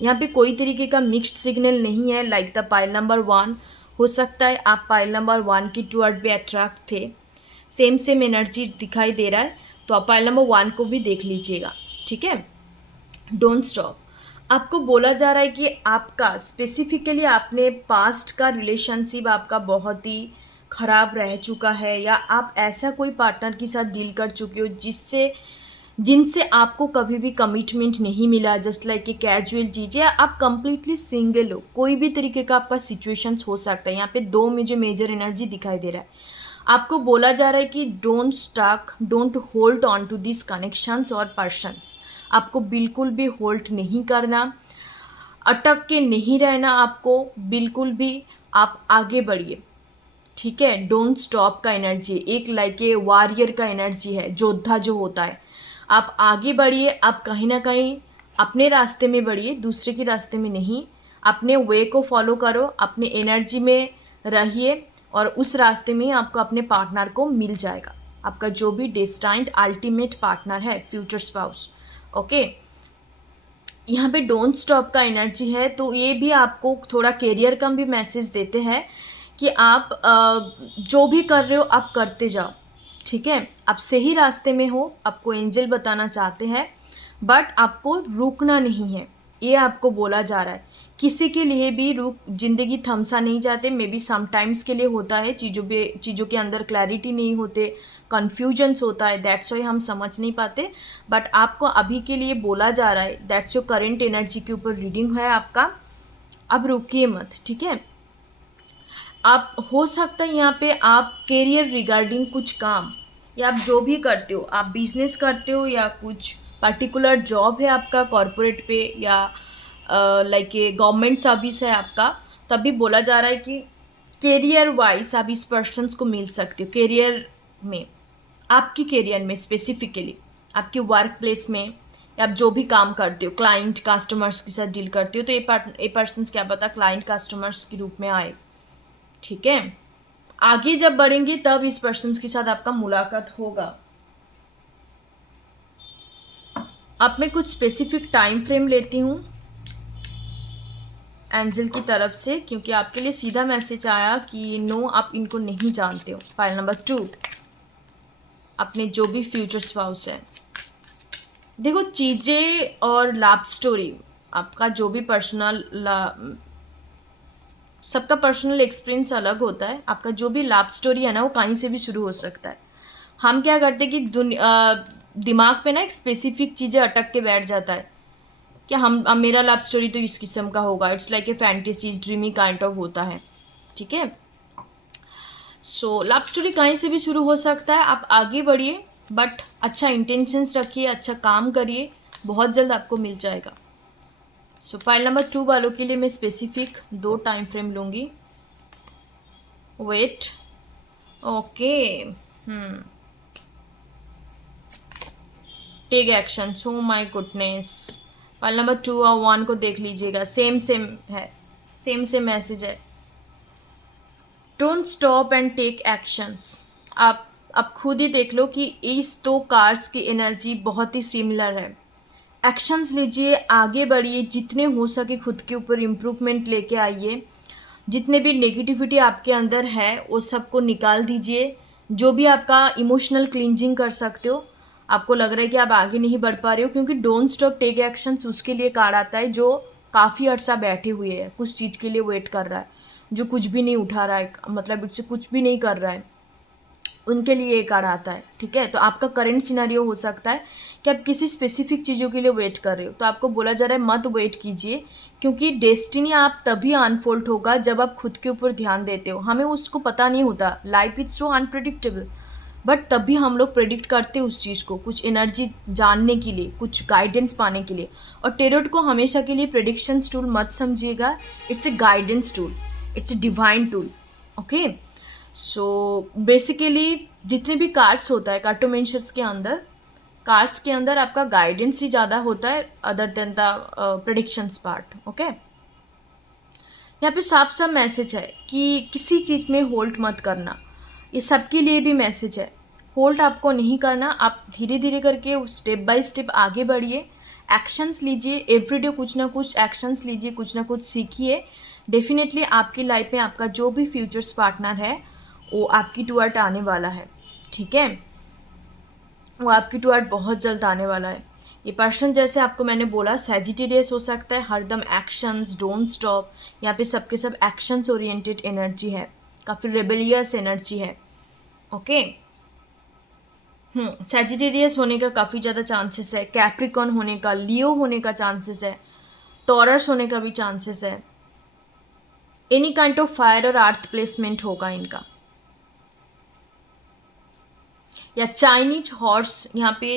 यहाँ पे कोई तरीके का मिक्स्ड सिग्नल नहीं है लाइक द पाइल नंबर 1। हो सकता है आप पाइल नंबर 1 की टुवर्ड भी अट्रैक्ट थे, सेम सेम एनर्जी दिखाई दे रहा है, तो आप पाइल नंबर 1 को भी देख लीजिएगा। ठीक है, डोंट स्टॉप। आपको बोला जा रहा है कि आपका स्पेसिफिकली आपने पास्ट का रिलेशनशिप आपका बहुत ही ख़राब रह चुका है, या आप ऐसा कोई पार्टनर के साथ डील कर चुके हो जिनसे आपको कभी भी कमिटमेंट नहीं मिला, जस्ट लाइक ए कैजुअल चीज़, या आप कंप्लीटली सिंगल हो। कोई भी तरीके का आपका सिचुएशंस हो सकता है। यहाँ पे दो मुझे मेजर एनर्जी दिखाई दे रहा है। आपको बोला जा रहा है कि don't stuck, don't hold on to this connections और पर्सन्स। आपको बिल्कुल भी होल्ड नहीं करना, अटक के नहीं रहना आपको बिल्कुल भी। आप आगे बढ़िए, ठीक है। डोंट स्टॉप का एनर्जी एक लाइक ए वॉरियर का एनर्जी है, योद्धा जो होता है। आप आगे बढ़िए, आप कहीं ना कहीं अपने रास्ते में बढ़िए, दूसरे के रास्ते में नहीं। अपने वे को फॉलो करो, अपने एनर्जी में रहिए, और उस रास्ते में आपको अपने पार्टनर को मिल जाएगा, आपका जो भी डेस्टाइन्ड अल्टीमेट पार्टनर है, फ्यूचर स्पाउस। ओके, यहाँ पे डोंट स्टॉप का एनर्जी है, तो ये भी आपको थोड़ा कैरियर का भी मैसेज देते हैं कि आप जो भी कर रहे हो आप करते जाओ, ठीक है। आप सही रास्ते में हो, आपको एंजल बताना चाहते हैं, बट आपको रुकना नहीं है, ये आपको बोला जा रहा है। किसी के लिए भी ज़िंदगी थमसा नहीं जाते, मे बी समटाइम्स के लिए होता है, चीज़ों के अंदर क्लैरिटी नहीं होते, कन्फ्यूजन्स होता है, दैट्स वाई हम समझ नहीं पाते। बट आपको अभी के लिए बोला जा रहा है, दैट्स योर करेंट एनर्जी के ऊपर रीडिंग है आपका। अब रुकिए मत, ठीक है। आप हो सकता है यहाँ पे आप कैरियर रिगार्डिंग कुछ काम, या आप जो भी करते हो, आप बिजनेस करते हो या कुछ पर्टिकुलर जॉब है आपका कॉरपोरेट पे, या लाइक ए गवर्नमेंट सर्विस है आपका, तभी बोला जा रहा है कि कैरियर वाइज आप इस पर्सन्स को मिल सकते हो। कैरियर में, आपकी कैरियर में स्पेसिफिकली, आपके वर्क प्लेस में, या आप जो भी काम करते हो, क्लाइंट कस्टमर्स के साथ डील करते हो, तो ये पर्सन्स क्या पता क्लाइंट कस्टमर्स के रूप में आए, ठीक है। आगे जब बढ़ेंगे तब इस पर्सन के साथ आपका मुलाकात होगा। अब मैं कुछ स्पेसिफिक टाइम फ्रेम लेती हूँ एंजल की तरफ से, क्योंकि आपके लिए सीधा मैसेज आया कि नो, आप इनको नहीं जानते हो। फाइल नंबर 2, अपने जो भी फ्यूचर स्पाउस है। देखो, चीज़ें और लव स्टोरी, आपका जो भी पर्सनल, सबका पर्सनल एक्सपीरियंस अलग होता है। आपका जो भी लव स्टोरी है ना, वो कहीं से भी शुरू हो सकता है। हम क्या करते हैं कि दिमाग पे ना एक स्पेसिफिक चीज़ें अटक के बैठ जाता है कि हम मेरा लव स्टोरी तो इस किस्म का होगा। It's like a fantasy, dreamy kind of होता है, ठीक है। सो लव स्टोरी कहीं से भी शुरू हो सकता है। आप आगे बढ़िए, बट अच्छा इंटेंशंस रखिए, अच्छा काम करिए, बहुत जल्द आपको मिल जाएगा। सो फाइल नंबर 2 वालों के लिए मैं स्पेसिफिक 2 टाइम फ्रेम लूँगी। Wait, okay, take action. So my goodness, file number 2 और 1 को देख लीजिएगा, सेम सेम है, सेम मैसेज है। Don't stop and take actions. आप आप खुद ही देख लो कि इस दो कार्ड्स की एनर्जी बहुत ही सिमिलर है। एक्शंस लीजिए, आगे बढ़िए, जितने हो सके खुद के ऊपर इम्प्रूवमेंट लेके आइए। जितने भी नेगेटिविटी आपके अंदर है वो सबको निकाल दीजिए। जो भी आपका इमोशनल क्लींजिंग कर सकते हो, आपको लग रहा है कि आप आगे नहीं बढ़ पा रहे हो, क्योंकि डोंट स्टॉप टेक एक्शंस उसके लिए कार्ड आता है जो काफ़ी अर्सा बैठे हुए है, कुछ चीज़ के लिए वेट कर रहा है, जो कुछ भी नहीं उठा रहा है, मतलब इससे कुछ भी नहीं कर रहा है, उनके लिए ये कार्ड आता है। ठीक है, तो आपका करंट सिनेरियो हो सकता है कि आप किसी स्पेसिफिक चीज़ों के लिए वेट कर रहे हो, तो आपको बोला जा रहा है मत वेट कीजिए, क्योंकि डेस्टिनी आप तभी अनफोल्ड होगा जब आप खुद के ऊपर ध्यान देते हो। हमें उसको पता नहीं होता, life is so unpredictable, but तभी हम लोग प्रेडिक्ट करते हैं उस चीज़ को, कुछ एनर्जी जानने के लिए, कुछ गाइडेंस पाने के लिए। और टेरोट को हमेशा के लिए प्रेडिक्शंस टूल मत समझिएगा, it's a guidance tool, it's a divine tool. Okay, so basically जितने भी कार्ड्स होता है कार्टोमेंशर्स के अंदर, कार्ड्स के अंदर आपका गाइडेंस ही ज़्यादा होता है other than the predictions part. Okay, यहाँ पे साफ साफ मैसेज है कि किसी चीज़ में होल्ड मत करना, ये सबके लिए भी मैसेज है। होल्ड आपको नहीं करना, आप धीरे धीरे करके स्टेप बाय स्टेप आगे बढ़िए, एक्शंस लीजिए, एवरीडे कुछ ना कुछ एक्शंस लीजिए, कुछ ना कुछ सीखिए। डेफिनेटली आपकी लाइफ में आपका जो भी फ्यूचर्स पार्टनर है वो आपकी टुवर्ड आने वाला है। ठीक है, वो आपकी टुवर्ड बहुत जल्द आने वाला है। ये पर्सन जैसे आपको मैंने बोला सैजिटेरियस हो सकता है, हरदम एक्शंस, डोंट स्टॉप, यहाँ पे सबके सब एक्शंस ओरिएंटेड एनर्जी है, काफ़ी रेबेलियस एनर्जी है। ओके, सैजिटेरियस होने का काफ़ी ज़्यादा चांसेस है, कैप्रिकॉन होने का, लियो होने का चांसेस है, टॉरस होने का भी चांसेस है, एनी काइंड ऑफ फायर और अर्थ प्लेसमेंट होगा इनका, या चाइनीज हॉर्स। यहाँ पे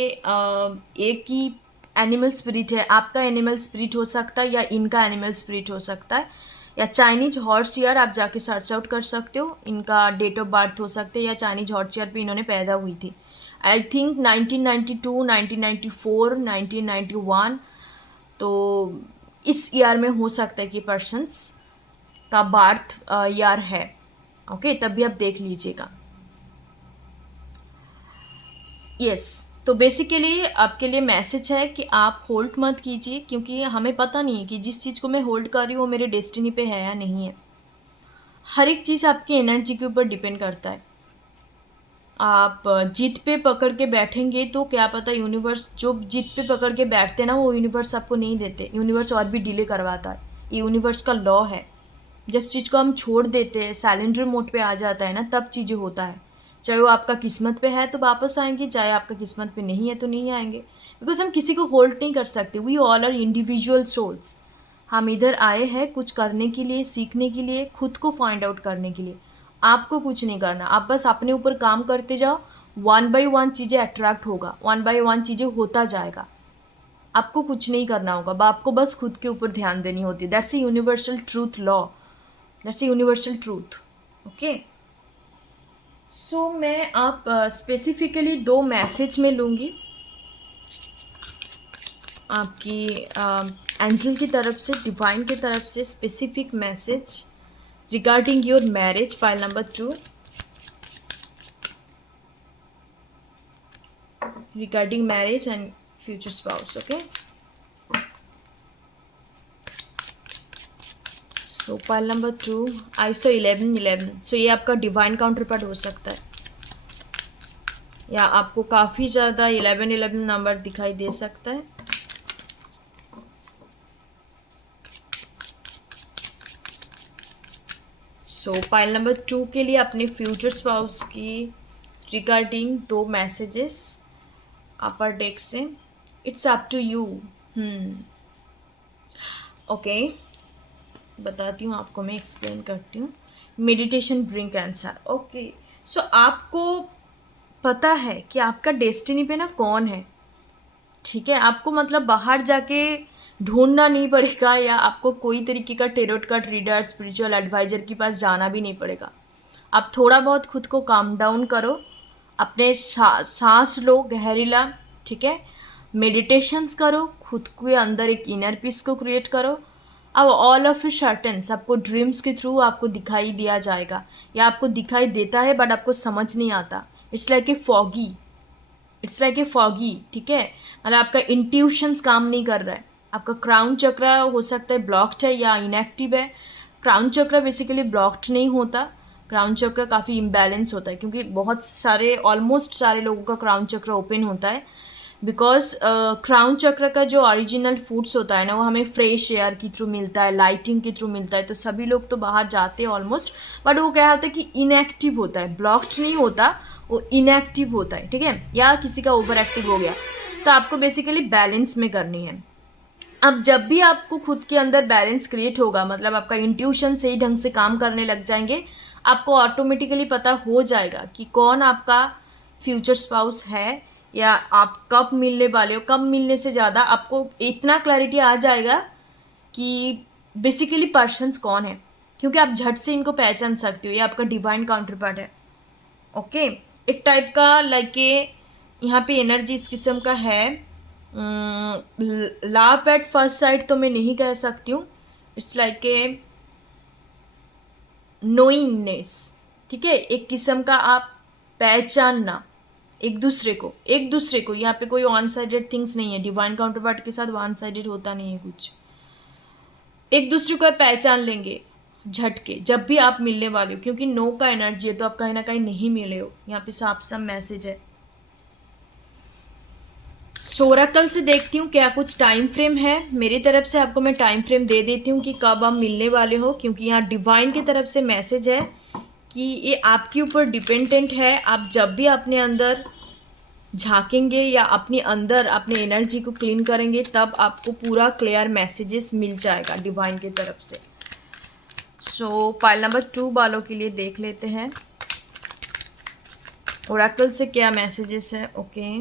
एक ही एनिमल स्पिरिट है, आपका एनिमल स्पिरिट हो सकता है या इनका एनिमल स्पिरिट हो सकता है, या चाइनीज हॉर्स ईयर आप जाके सर्च आउट कर सकते हो, इनका डेट ऑफ बर्थ हो सकते हैं, या चाइनीज हॉर्स ईयर पे इन्होंने पैदा हुई थी, आई थिंक 1992, 1994, 1991, तो इस ईयर में हो सकता है कि पर्सन्स का बर्थ ईयर है। ओके, तब भी आप देख लीजिएगा। यस, तो बेसिकली आपके लिए मैसेज है कि आप होल्ड मत कीजिए, क्योंकि हमें पता नहीं है कि जिस चीज़ को मैं होल्ड कर रही हूँ वो मेरे डेस्टिनी पे है या नहीं है। हर एक चीज़ आपकी एनर्जी के ऊपर डिपेंड करता है। आप जिद पे पकड़ के बैठेंगे तो क्या पता यूनिवर्स, जो जिद पे पकड़ के बैठते हैं ना, वो यूनिवर्स आपको नहीं देते, यूनिवर्स और भी डिले करवाता है। ये यूनिवर्स का लॉ है। जब चीज़ को हम छोड़ देते हैं, साइलेंडर मोड पे आ जाता है ना, तब चीज़ें होता है। चाहे वो आपका किस्मत पे है तो वापस आएंगे, चाहे आपका किस्मत पे नहीं है तो नहीं आएंगे, बिकॉज हम किसी को होल्ड नहीं कर सकते। We all are individual souls. हम इधर आए हैं कुछ करने के लिए, सीखने के लिए, खुद को फाइंड आउट करने के लिए। आपको कुछ नहीं करना, आप बस अपने ऊपर काम करते जाओ, वन बाय वन चीज़ें अट्रैक्ट होगा, वन बाय वन चीज़ें होता जाएगा। आपको कुछ नहीं करना होगा, आपको बस खुद के ऊपर ध्यान देनी होती है। That's a universal truth law, that's a universal truth. Okay, so मैं आप स्पेसिफिकली दो मैसेज में लूँगी आपकी एंजल की तरफ से, डिवाइन की तरफ से, specific message regarding your marriage, pile number 2, regarding marriage and future spouse. Okay, so pile number 2, I saw 1111, so ये आपका डिवाइन काउंटर पार्ट हो सकता है, या आपको काफ़ी ज़्यादा 1111 नंबर दिखाई दे सकता है। सो पाइल नंबर 2 के लिए अपने फ्यूचर स्पाउस की रिगार्डिंग दो मैसेजेस अपर डेक से। It's up to you. Okay, बताती हूँ आपको, मैं एक्सप्लेन करती हूँ। Meditation bring answer. Okay, so आपको पता है कि आपका डेस्टिनी पे ना कौन है। ठीक है, आपको मतलब बाहर जाके ढूंढना नहीं पड़ेगा, या आपको कोई तरीके का tarot card reader, spiritual adviser के पास जाना भी नहीं पड़ेगा। आप थोड़ा बहुत खुद को काम डाउन करो, अपने सांस लो गहरीला, ठीक है, मेडिटेशंस करो, खुद के अंदर एक इनर पीस को क्रिएट करो। अब ऑल ऑफ ए सर्टेन्स आपको ड्रीम्स के थ्रू आपको दिखाई दिया जाएगा, या आपको दिखाई देता है बट आपको समझ नहीं आता, it's like a foggy, it's like a foggy, ठीक है। मतलब आपका इंट्यूशंस काम नहीं कर रहा है, आपका क्राउन चक्र हो सकता है ब्लॉक्ड है या इनएक्टिव है। क्राउन चक्र बेसिकली ब्लॉक्ड नहीं होता, क्राउन चक्र काफ़ी इम्बैलेंस होता है, क्योंकि बहुत सारे ऑलमोस्ट सारे लोगों का क्राउन चक्र ओपन होता है। बिकॉज क्राउन चक्र का जो ओरिजिनल फूड्स होता है ना, वो हमें फ्रेश एयर के थ्रू मिलता है, लाइटिंग के थ्रू मिलता है। तो सभी लोग तो बाहर जाते हैं ऑलमोस्ट, बट वो क्या होता है कि इनएक्टिव होता है, ब्लॉक्ड नहीं होता, वो इनएक्टिव होता है, ठीक है। या किसी का ओवर एक्टिव हो गया, तो आपको बेसिकली बैलेंस में करनी है। अब जब भी आपको खुद के अंदर बैलेंस क्रिएट होगा, मतलब आपका इंट्यूशन सही ढंग से काम करने लग जाएंगे, आपको ऑटोमेटिकली पता हो जाएगा कि कौन आपका फ्यूचर स्पाउस है या आप कब मिलने वाले हो। कब मिलने से ज़्यादा आपको इतना क्लैरिटी आ जाएगा कि बेसिकली पर्सन्स कौन है, क्योंकि आप झट से इनको पहचान सकते हो, ये आपका डिवाइन काउंटर पार्ट है। ओके, एक टाइप का लाइक यहाँ पे एनर्जी इस किस्म का है। लव एट फर्स्ट साइट तो मैं नहीं कह सकती हूँ, इट्स लाइक ए नोइंगनेस, ठीक है। एक किस्म का आप पहचानना एक दूसरे को। यहाँ पे कोई वन साइडेड थिंग्स नहीं है, डिवाइन काउंटर पार्ट के साथ वन साइडेड होता नहीं है कुछ। एक दूसरे को आप पहचान लेंगे झटके जब भी आप मिलने वाले हो, क्योंकि नो का एनर्जी है, तो आप कहीं ना कहीं नहीं मिले हो। यहाँ पे साफ साफ मैसेज है। सोराकल से देखती हूँ क्या कुछ टाइम फ्रेम है मेरी तरफ से, आपको मैं टाइम फ्रेम दे देती हूँ कि कब आप मिलने वाले हो, क्योंकि यहाँ डिवाइन की तरफ से मैसेज है कि ये आपके ऊपर डिपेंडेंट है। आप जब भी अपने अंदर झांकेंगे या अपने अंदर अपने एनर्जी को क्लीन करेंगे, तब आपको पूरा क्लियर मैसेजेस मिल जाएगा डिवाइन की तरफ से। सो पाइल नंबर 2 वालों के लिए देख लेते हैं ओरेकल से क्या मैसेजेस है। ओके,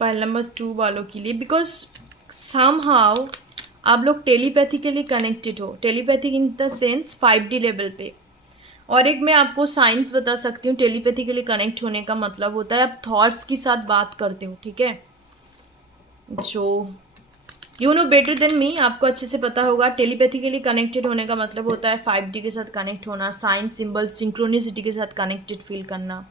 पाइल नंबर 2 वालों के लिए, बिकॉज समहाउ आप लोग टेलीपैथिकली कनेक्टेड हो, telepathic in the sense 5D level पे। और एक मैं आपको साइंस बता सकती हूँ, टेलीपैथिकली कनेक्ट होने का मतलब होता है आप थॉट्स के साथ बात करते हो, ठीक है। So you know better than me, आपको अच्छे से पता होगा टेलीपैथिकली कनेक्टेड होने का मतलब होता है 5D के साथ कनेक्ट होना, साइंस सिंबल सिंक्रोनिसिटी के साथ कनेक्टेड फील करना।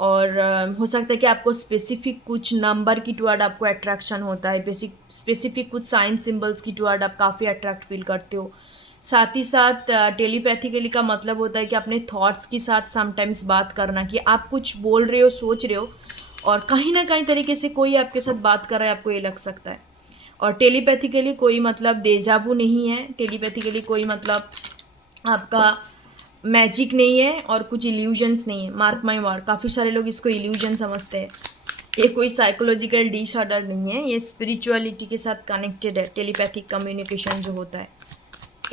और हो सकता है कि आपको स्पेसिफिक कुछ नंबर की टुवर्ड आपको अट्रैक्शन होता है, स्पेसिफिक कुछ साइंस सिंबल्स की टुवर्ड आप काफ़ी अट्रैक्ट फील करते हो। साथ ही साथ टेलीपैथिकली का मतलब होता है कि अपने थॉट्स के साथ समटाइम्स बात करना, कि आप कुछ बोल रहे हो, सोच रहे हो, और कहीं ना कहीं तरीके से कोई आपके साथ बात कर रहा है, आपको ये लग सकता है। और टेलीपैथिकली कोई मतलब देजाबू नहीं है, टेलीपैथिकली कोई मतलब आपका मैजिक नहीं है और कुछ इल्यूजन्स नहीं है। मार्क माई वर्ड, काफ़ी सारे लोग इसको इल्यूजन समझते हैं। ये कोई साइकोलॉजिकल डिसऑर्डर नहीं है, ये स्पिरिचुअलिटी के साथ कनेक्टेड है। टेलीपैथिक कम्युनिकेशन जो होता है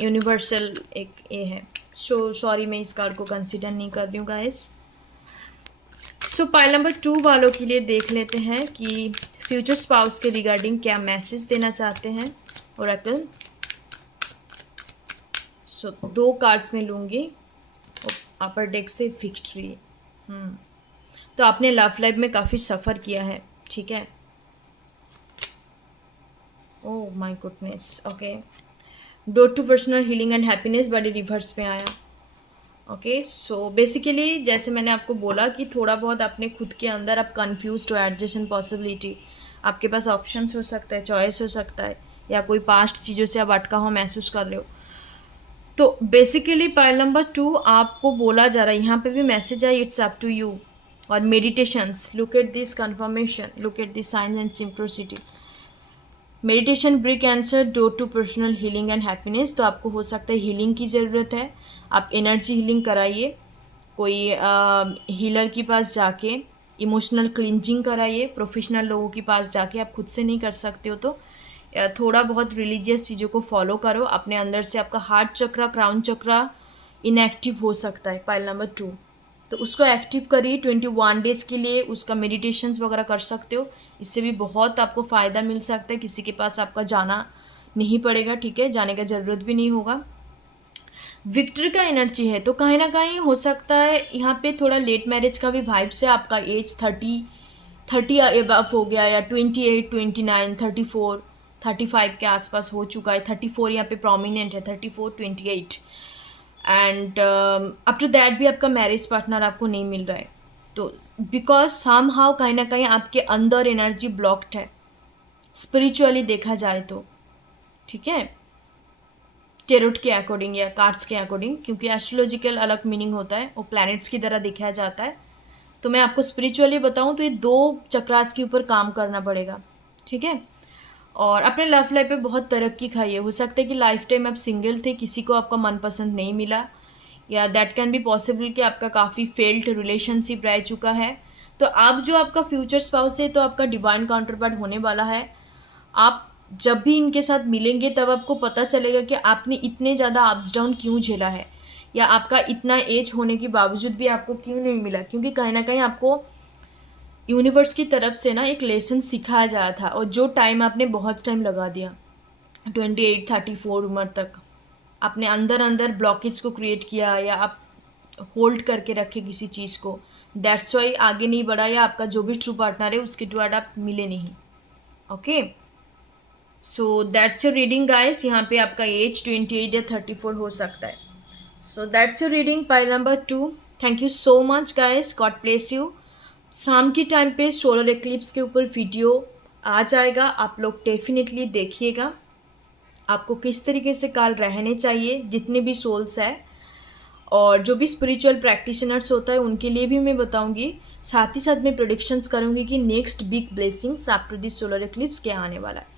यूनिवर्सल एक ये है। सो सॉरी, मैं इस कार्ड को कंसिडर नहीं कर रही हूँ गाइस। सो पाइल नंबर 2 वालों के लिए देख लेते हैं कि फ्यूचर स्पाउस के रिगार्डिंग क्या मैसेज देना चाहते हैं ओरेकल। सो 2 कार्ड्स में लूँगी अपर डेक से विक्ट्री। तो आपने लव लाइफ में काफ़ी सफ़र किया है, ठीक है। Oh my goodness, okay. Door to personal healing and happiness बड़ी रिवर्स में आया। ओके, सो बेसिकली जैसे मैंने आपको बोला कि थोड़ा बहुत अपने खुद के अंदर आप कंफ्यूज हो, एडजस्टन पॉसिबिलिटी, आपके पास ऑप्शंस हो सकता है, चॉइस हो सकता है, या कोई पास्ट चीज़ों से आप अटका हो महसूस कर रहे हो। तो बेसिकली पाइल नंबर 2 आपको बोला जा रहा है, यहाँ पे भी मैसेज है, इट्स अप टू यू। और meditations, look at this confirmation, look at this science and simplicity. Meditation bring answer door to personal healing and happiness. तो आपको हो सकता है हीलिंग की ज़रूरत है, आप एनर्जी हीलिंग कराइए, कोई हीलर के पास जाके इमोशनल क्लिंजिंग कराइए, प्रोफेशनल लोगों के पास जाके। आप खुद से नहीं कर सकते हो तो थोड़ा बहुत रिलीजियस चीज़ों को फॉलो करो अपने अंदर से। आपका हार्ट चक्रा, क्राउन चक्रा इनएक्टिव हो सकता है पाइल नंबर 2, तो उसको एक्टिव करिए 21 डेज़ के लिए, उसका मेडिटेशंस वगैरह कर सकते हो। इससे भी बहुत आपको फ़ायदा मिल सकता है, किसी के पास आपका जाना नहीं पड़ेगा, ठीक है, जाने का ज़रूरत भी नहीं होगा। विक्ट्री का एनर्जी है, तो कहीं ना कहीं हो सकता है यहाँ पे थोड़ा लेट मैरिज का भी वाइब से आपका एज 30 अबव हो गया, या 28, 29, 34, 35 के आसपास हो चुका है, 34 यहाँ पे प्रोमिनेंट है, 34, 28 एंड अप टू दैट भी आपका मैरिज पार्टनर आपको नहीं मिल रहा है। तो बिकॉज सम हाउ कहीं ना कहीं आपके अंदर एनर्जी ब्लॉक्ड है स्पिरिचुअली देखा जाए तो, ठीक है, टेरोट के अकॉर्डिंग या कार्ड्स के अकॉर्डिंग, क्योंकि एस्ट्रोलॉजिकल अलग मीनिंग होता है, वो प्लैनेट्स की तरह दिखाया जाता है। तो मैं आपको स्पिरिचुअली बताऊं तो ये 2 चक्रास के ऊपर काम करना पड़ेगा, ठीक है। और अपने लव लाइफ पे बहुत तरक्की खाई है। हो सकता है कि लाइफ टाइम आप सिंगल थे, किसी को आपका मनपसंद नहीं मिला, या दैट कैन बी पॉसिबल कि आपका काफ़ी फेल्ड रिलेशनशिप रह चुका है। तो अब जो आपका फ्यूचर स्पाउस है तो आपका डिवाइन काउंटर पार्ट होने वाला है। आप जब भी इनके साथ मिलेंगे तब आपको पता चलेगा कि आपने इतने ज़्यादा अप्स डाउन क्यों झेला है, या आपका इतना एज होने के बावजूद भी आपको क्यों नहीं मिला, क्योंकि कहीं ना कहीं आपको यूनिवर्स की तरफ से ना एक लेसन सिखाया जाया था, और जो टाइम आपने बहुत टाइम लगा दिया 28, 34 उम्र तक आपने अंदर अंदर ब्लॉकेज को क्रिएट किया, या आप होल्ड करके रखे किसी चीज़ को, दैट्स वाई आगे नहीं बढ़ा, या आपका जो भी ट्रू पार्टनर है उसके द्वारा आप मिले नहीं। Okay, so that's your reading guys. यहाँ पे आपका एज 28 या 34 हो सकता है। So that's your reading pile number 2। Thank you so much guys, God bless you. शाम के टाइम पे सोलर एक्लिप्स के ऊपर वीडियो आ जाएगा, आप लोग डेफिनेटली देखिएगा। आपको किस तरीके से काल रहने चाहिए, जितने भी सोल्स है और जो भी स्पिरिचुअल प्रैक्टिशनर्स होता है उनके लिए भी मैं बताऊंगी। साथ ही साथ मैं प्रेडिक्शंस करूंगी कि next big blessings after this solar eclipse क्या आने वाला है।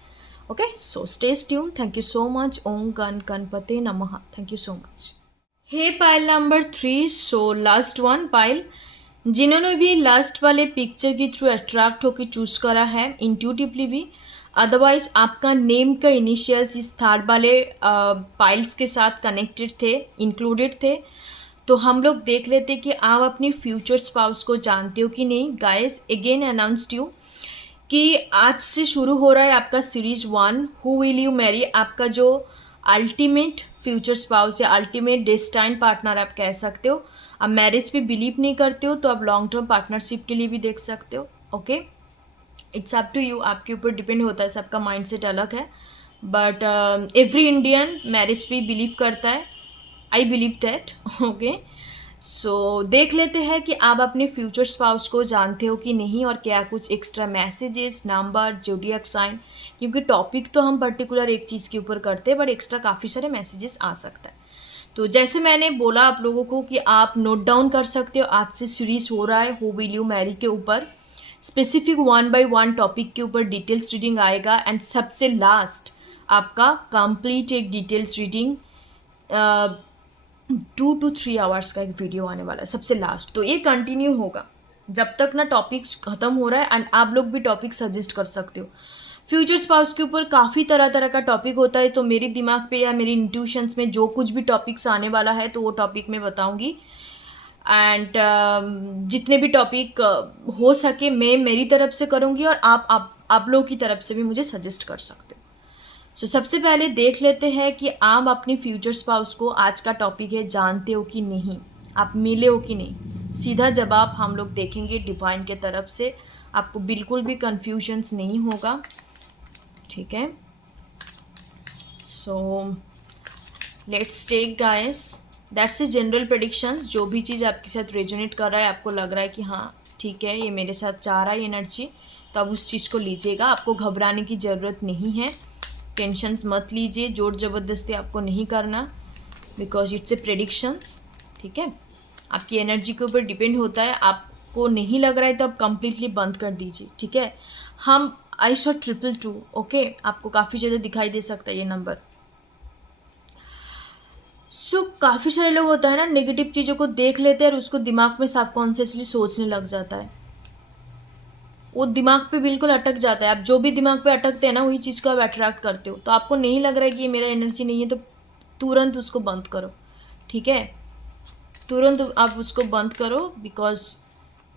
Okay, so stay tuned. Thank you so much. ओम गणपते नमः। Thank you so much. Hey pile number 3, so last one pile. जिन्होंने भी लास्ट वाले पिक्चर के थ्रू अट्रैक्ट होकर चूज करा है इंट्यूटिवली भी, अदरवाइज आपका नेम का इनिशियल्स इस थर्ड वाले पाइल्स के साथ कनेक्टेड थे, इंक्लूडेड थे, तो हम लोग देख लेते कि आप अपनी फ्यूचर स्पाउस को जानते हो कि नहीं। गाइस अगेन अनाउंस्ड यू कि आज से शुरू हो रहा है आपका series 1 who will you Mary. आपका जो अल्टीमेट फ्यूचर स्पाउस या अल्टीमेट डेस्टाइन पार्टनर आप कह सकते हो। अब मैरिज पे बिलीव नहीं करते हो तो आप लॉन्ग टर्म पार्टनरशिप के लिए भी देख सकते हो। Okay, it's up to you, आपके ऊपर डिपेंड होता है, सबका माइंडसेट अलग है। बट एवरी इंडियन मैरिज पे बिलीव करता है, I believe that. Okay, so देख लेते हैं कि आप अपने फ्यूचर स्पाउस को जानते हो कि नहीं, और क्या कुछ extra messages, number, zodiac sign, क्योंकि टॉपिक तो हम पर्टिकुलर एक चीज़ के ऊपर करते हैं बट एक्स्ट्रा काफ़ी सारे मैसेजेस आ सकता है। तो जैसे मैंने बोला आप लोगों को कि आप नोट डाउन कर सकते हो, आज से सीरीज हो रहा है हु विल यू मैरी के ऊपर, स्पेसिफिक 1 by 1 टॉपिक के ऊपर डिटेल्स रीडिंग आएगा, एंड सबसे लास्ट आपका कंप्लीट एक डिटेल्स रीडिंग 2 to 3 आवर्स का एक वीडियो आने वाला है सबसे लास्ट। तो ये कंटिन्यू होगा जब तक ना टॉपिक ख़त्म हो रहा है, एंड आप लोग भी टॉपिक सजेस्ट कर सकते हो। फ्यूचर स्पाउस के ऊपर काफ़ी तरह तरह का टॉपिक होता है, तो मेरे दिमाग पे या मेरी इंट्यूशंस में जो कुछ भी टॉपिक्स आने वाला है तो वो टॉपिक मैं बताऊंगी। एंड जितने भी टॉपिक हो सके मैं मेरी तरफ से करूँगी, और आप लोगों की तरफ से भी मुझे सजेस्ट कर सकते हो। सो सबसे पहले देख लेते हैं कि आप अपनी फ्यूचर स्पाउस को, आज का टॉपिक है जानते हो कि नहीं, आप मिले हो कि नहीं। सीधा जवाब हम लोग देखेंगे डिवाइन के तरफ से, आपको बिल्कुल भी कन्फ्यूजन्स नहीं होगा, ठीक है। So let's take guys, that's a general predictions. जो भी चीज़ आपके साथ रेजोनेट कर रहा है, आपको लग रहा है कि हाँ ठीक है ये मेरे साथ चाह रहा है एनर्जी, तो आप उस चीज़ को लीजिएगा। आपको घबराने की ज़रूरत नहीं है, टेंशन्स मत लीजिए, जोर ज़बरदस्ती आपको नहीं करना, बिकॉज इट्स ए प्रेडिक्शंस, ठीक है। आपकी एनर्जी के ऊपर डिपेंड होता है। आपको नहीं लग रहा है तो आप कंप्लीटली बंद कर दीजिए, ठीक है। हम आई शॉ 222, ओके, आपको काफ़ी ज़्यादा दिखाई दे सकता है ये नंबर। सो काफ़ी सारे लोग होता है ना, नेगेटिव चीज़ों को देख लेते हैं और उसको दिमाग में सबकॉन्शियसली सोचने लग जाता है, वो दिमाग पे बिल्कुल अटक जाता है। आप जो भी दिमाग पे अटकते हैं ना वही चीज़ को आप अट्रैक्ट करते हो। तो आपको नहीं लग रहा है कि ये मेरा एनर्जी नहीं है तो तुरंत उसको बंद करो, ठीक है, तुरंत आप उसको बंद करो। बिकॉज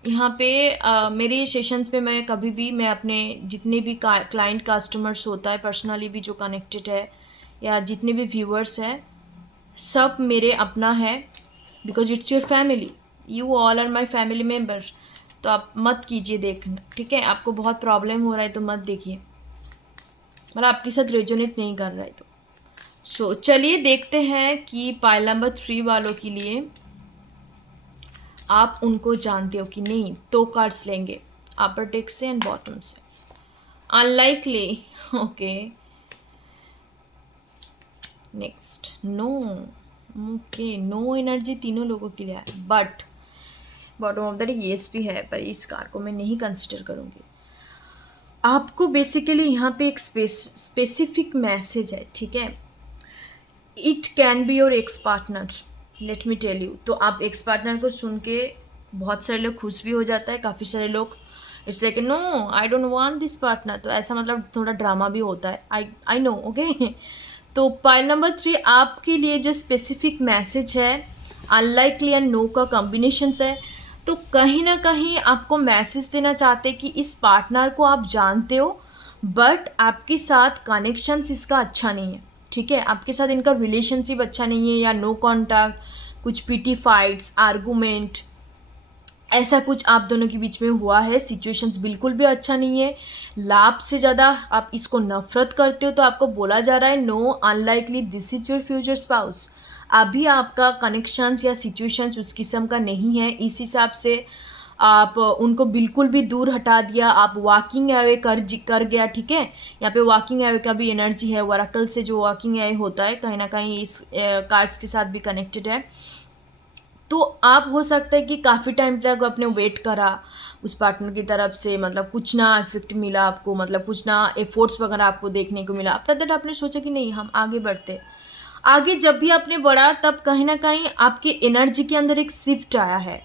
यहाँ पे मेरे सेशंस में मैं कभी भी, मैं अपने जितने भी क्लाइंट कस्टमर्स होता है पर्सनली भी जो कनेक्टेड है, या जितने भी व्यूअर्स हैं, सब मेरे अपना है, because it's your family, you all are my family members. तो आप मत कीजिए देखना, ठीक है। आपको बहुत प्रॉब्लम हो रहा है तो मत देखिए, मतलब आपके साथ रेजोनेट नहीं कर रहा है। तो चलिए देखते हैं कि पाइल नंबर 3 वालों के लिए आप उनको जानते हो कि नहीं। 2 कार्ड्स लेंगे, अपर डेक से एंड बॉटम से। Unlikely, okay. Next, no, okay, no energy तीनों लोगों के लिए है, but bottom of the deck yes भी है, पर इस कार्ड को मैं नहीं कंसिडर करूँगी। आपको बेसिकली यहाँ पे एक स्पेसिफिक मैसेज है, ठीक है। It can be your ex partner, let me tell you. तो आप एक्स पार्टनर को सुन के बहुत सारे लोग खुश भी हो जाता है, काफ़ी सारे लोग it's like no I don't want this partner, तो ऐसा मतलब थोड़ा ड्रामा भी होता है, आई नो, ओके। तो पाइल नंबर 3 आपके लिए जो स्पेसिफिक मैसेज है, अनलाइकली एंड नो का कॉम्बिनेशंस है। तो कहीं ना कहीं आपको मैसेज देना चाहते हैं कि इस पार्टनर को आप जानते हो, बट आपके साथ कनेक्शंस इसका अच्छा नहीं है, ठीक है। आपके साथ इनका रिलेशनशिप अच्छा नहीं है, या नो कॉन्टैक्ट, कुछ पीटी फाइट्स, आर्गूमेंट, ऐसा कुछ आप दोनों के बीच में हुआ है। सिचुएशंस बिल्कुल भी अच्छा नहीं है, लाभ से ज़्यादा आप इसको नफरत करते हो। तो आपको बोला जा रहा है no, unlikely this is your future spouse. अभी आपका कनेक्शंस या सिचुएशंस उस किस्म का नहीं है, इस हिसाब से आप उनको बिल्कुल भी दूर हटा दिया, आप वॉकिंग अवे कर गया, ठीक है। यहाँ पे वॉकिंग अवे का भी एनर्जी है, वराकल से जो वॉकिंग अवे होता है कहीं ना कहीं इस कार्ड्स के साथ भी कनेक्टेड है। तो आप हो सकता है कि काफ़ी टाइम तक आपने वेट करा उस पार्टनर की तरफ से, मतलब कुछ ना इफेक्ट मिला आपको, मतलब कुछ ना एफर्ट्स वगैरह आपको देखने को मिला। आफ्टर दैट आपने सोचा कि नहीं हम आगे बढ़ते। आगे जब भी आपने बढ़ा तब कहीं ना कहीं आपकी एनर्जी के अंदर एक शिफ्ट आया है,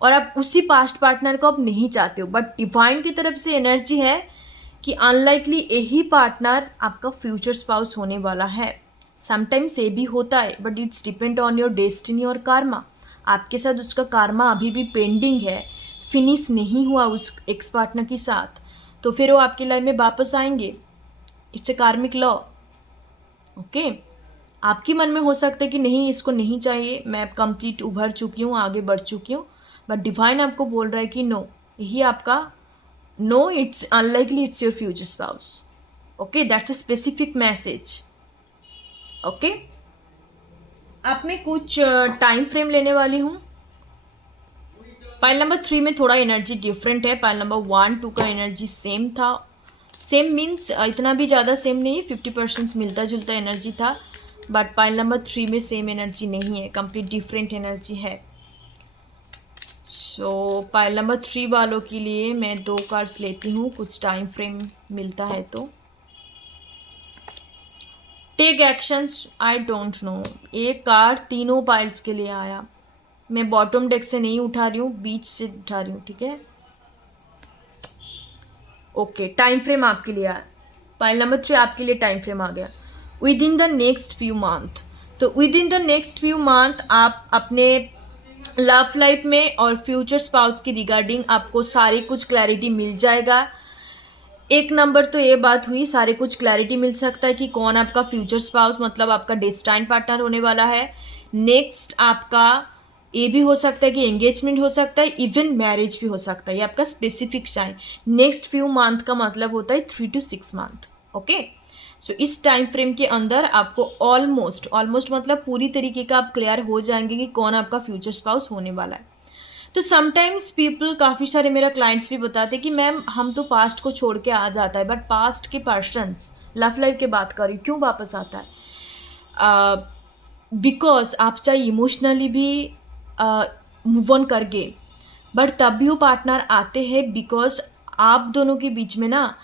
और आप उसी पास्ट पार्टनर को आप नहीं चाहते हो। बट डिवाइन की तरफ से एनर्जी है कि अनलाइकली यही पार्टनर आपका फ्यूचर स्पाउस होने वाला है। समटाइम्स ये भी होता है, but it's depend on your destiny और कार्मा। आपके साथ उसका कार्मा अभी भी पेंडिंग है, फिनिश नहीं हुआ उस एक्स पार्टनर के साथ, तो फिर वो आपकी लाइफ में वापस आएंगे। It's a karmic law, okay. आपके मन में हो सकता है कि नहीं इसको नहीं चाहिए, मैं कंप्लीट उभर चुकी हूँ, आगे बढ़ चुकी हूँ, बट डिवाइन आपको बोल रहा है कि नो, यही आपका no, it's unlikely it's your future spouse, okay. That's a specific message, okay. आपने कुछ टाइम फ्रेम लेने वाली हूँ। पाइल नंबर 3 में थोड़ा एनर्जी डिफरेंट है, पाइल नंबर 1, 2 का एनर्जी सेम था। सेम मीन्स इतना भी ज़्यादा सेम नहीं, 50% मिलता जुलता एनर्जी था, बट पाइल नंबर 3 में सेम एनर्जी नहीं है, कंप्लीट डिफरेंट एनर्जी है। सो पाइल नंबर 3 वालों के लिए मैं 2 कार्ड्स लेती हूँ, कुछ टाइम फ्रेम मिलता है तो। Take actions, I don't know, एक कार्ड तीनों पाइल्स के लिए आया। मैं बॉटम डेक से नहीं उठा रही हूँ, बीच से उठा रही हूँ, ठीक है। ओके, टाइम फ्रेम आपके लिए आया, पाइल नंबर 3 आपके लिए टाइम फ्रेम आ गया। Within the next few month, तो within the next few month आप अपने लव लाइफ में और फ्यूचर स्पाउस की रिगार्डिंग आपको सारी कुछ क्लैरिटी मिल जाएगा। एक नंबर तो ये बात हुई, सारे कुछ क्लैरिटी मिल सकता है कि कौन आपका फ्यूचर स्पाउस मतलब आपका डेस्टाइन पार्टनर होने वाला है। नेक्स्ट आपका ये भी हो सकता है कि एंगेजमेंट हो सकता है, इवन मैरिज भी हो सकता है, ये आपका specific time. Next few month का मतलब होता है 3 to 6 मंथ, ओके। सो इस टाइम फ्रेम के अंदर आपको ऑलमोस्ट मतलब पूरी तरीके का आप क्लियर हो जाएंगे कि कौन आपका फ्यूचर स्पाउस होने वाला है। तो समटाइम्स पीपल, काफ़ी सारे मेरा क्लाइंट्स भी बताते हैं कि मैम हम तो पास्ट को छोड़ के आ जाता है, बट पास्ट के पर्सन्स, लव लाइफ की बात कर रही हूँ, क्यों वापस आता है? बिकॉज आप चाहे इमोशनली भी मूव ऑन कर गए, बट तब भी वो पार्टनर आते हैं बिकॉज आप दोनों के बीच में ना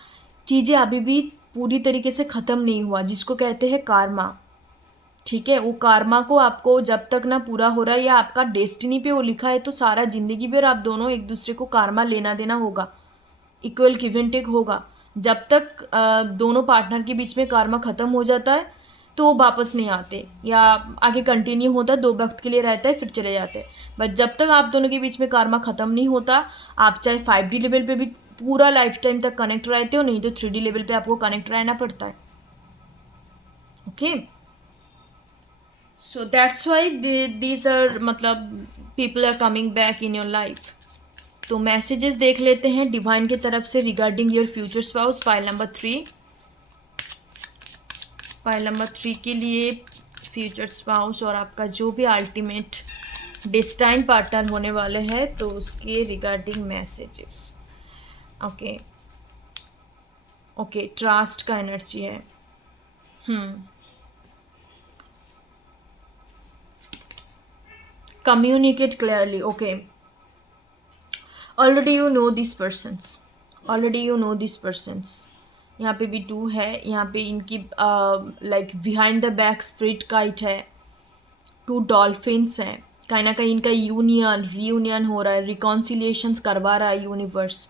चीज़ें अभी भी पूरी तरीके से ख़त्म नहीं हुआ, जिसको कहते हैं कार्मा, ठीक है। वो कार्मा को आपको जब तक ना पूरा हो रहा है या आपका डेस्टिनी पे वो लिखा है, तो सारा ज़िंदगी भर आप दोनों एक दूसरे को कार्मा लेना देना होगा, इक्वल गिव एंड टेक होगा। जब तक दोनों पार्टनर के बीच में कार्मा ख़त्म हो जाता है तो वो वापस नहीं आते, या आगे कंटिन्यू होता है, 2 वक्त के लिए रहता है फिर चले जाते हैं। बट जब तक आप दोनों के बीच में कार्मा ख़त्म नहीं होता, आप चाहे 5D लेवल पे भी पूरा लाइफ टाइम तक कनेक्ट रहते हो, नहीं तो 3D लेवल पे आपको कनेक्ट रहना पड़ता है, okay. So that's why these are मतलब people are coming back in your life. तो मैसेजेस देख लेते हैं डिवाइन की तरफ से regarding your future spouse, pile number 3। Pile number 3 के लिए फ्यूचर स्पाउस और आपका जो भी अल्टीमेट डेस्टाइन पार्टनर होने वाले हैं तो उसके regarding messages. Okay okay, trust का एनर्जी है। Communicate clearly. Okay, already you know this persons, already you know this persons. यहाँ पे भी 2 है, यहाँ पे इनकी like behind the back spirit kite है, 2 डॉल्फिन्स हैं। कहीं ना कहीं इनका यूनियन रीयूनियन हो रहा है, रिकॉन्सिलिएशंस करवा रहा है यूनिवर्स,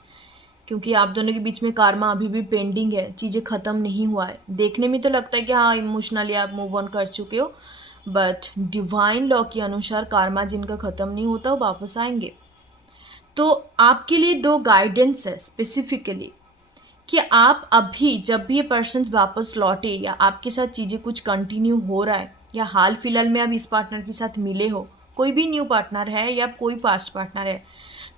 क्योंकि आप दोनों के बीच में कार्मा अभी भी पेंडिंग है, चीज़ें ख़त्म नहीं हुआ है। देखने में तो लगता है कि हाँ इमोशनली आप मूव ऑन कर चुके हो, बट डिवाइन लॉ के अनुसार कार्मा जिनका ख़त्म नहीं होता वो वापस आएंगे। तो आपके लिए 2 गाइडेंस है स्पेसिफिकली कि आप अभी जब भी ये पर्सन्स वापस लौटे या आपके साथ चीज़ें कुछ कंटिन्यू हो रहा है या हाल फिलहाल में आप इस पार्टनर के साथ मिले हो, कोई भी न्यू पार्टनर है या कोई पास्ट पार्टनर है,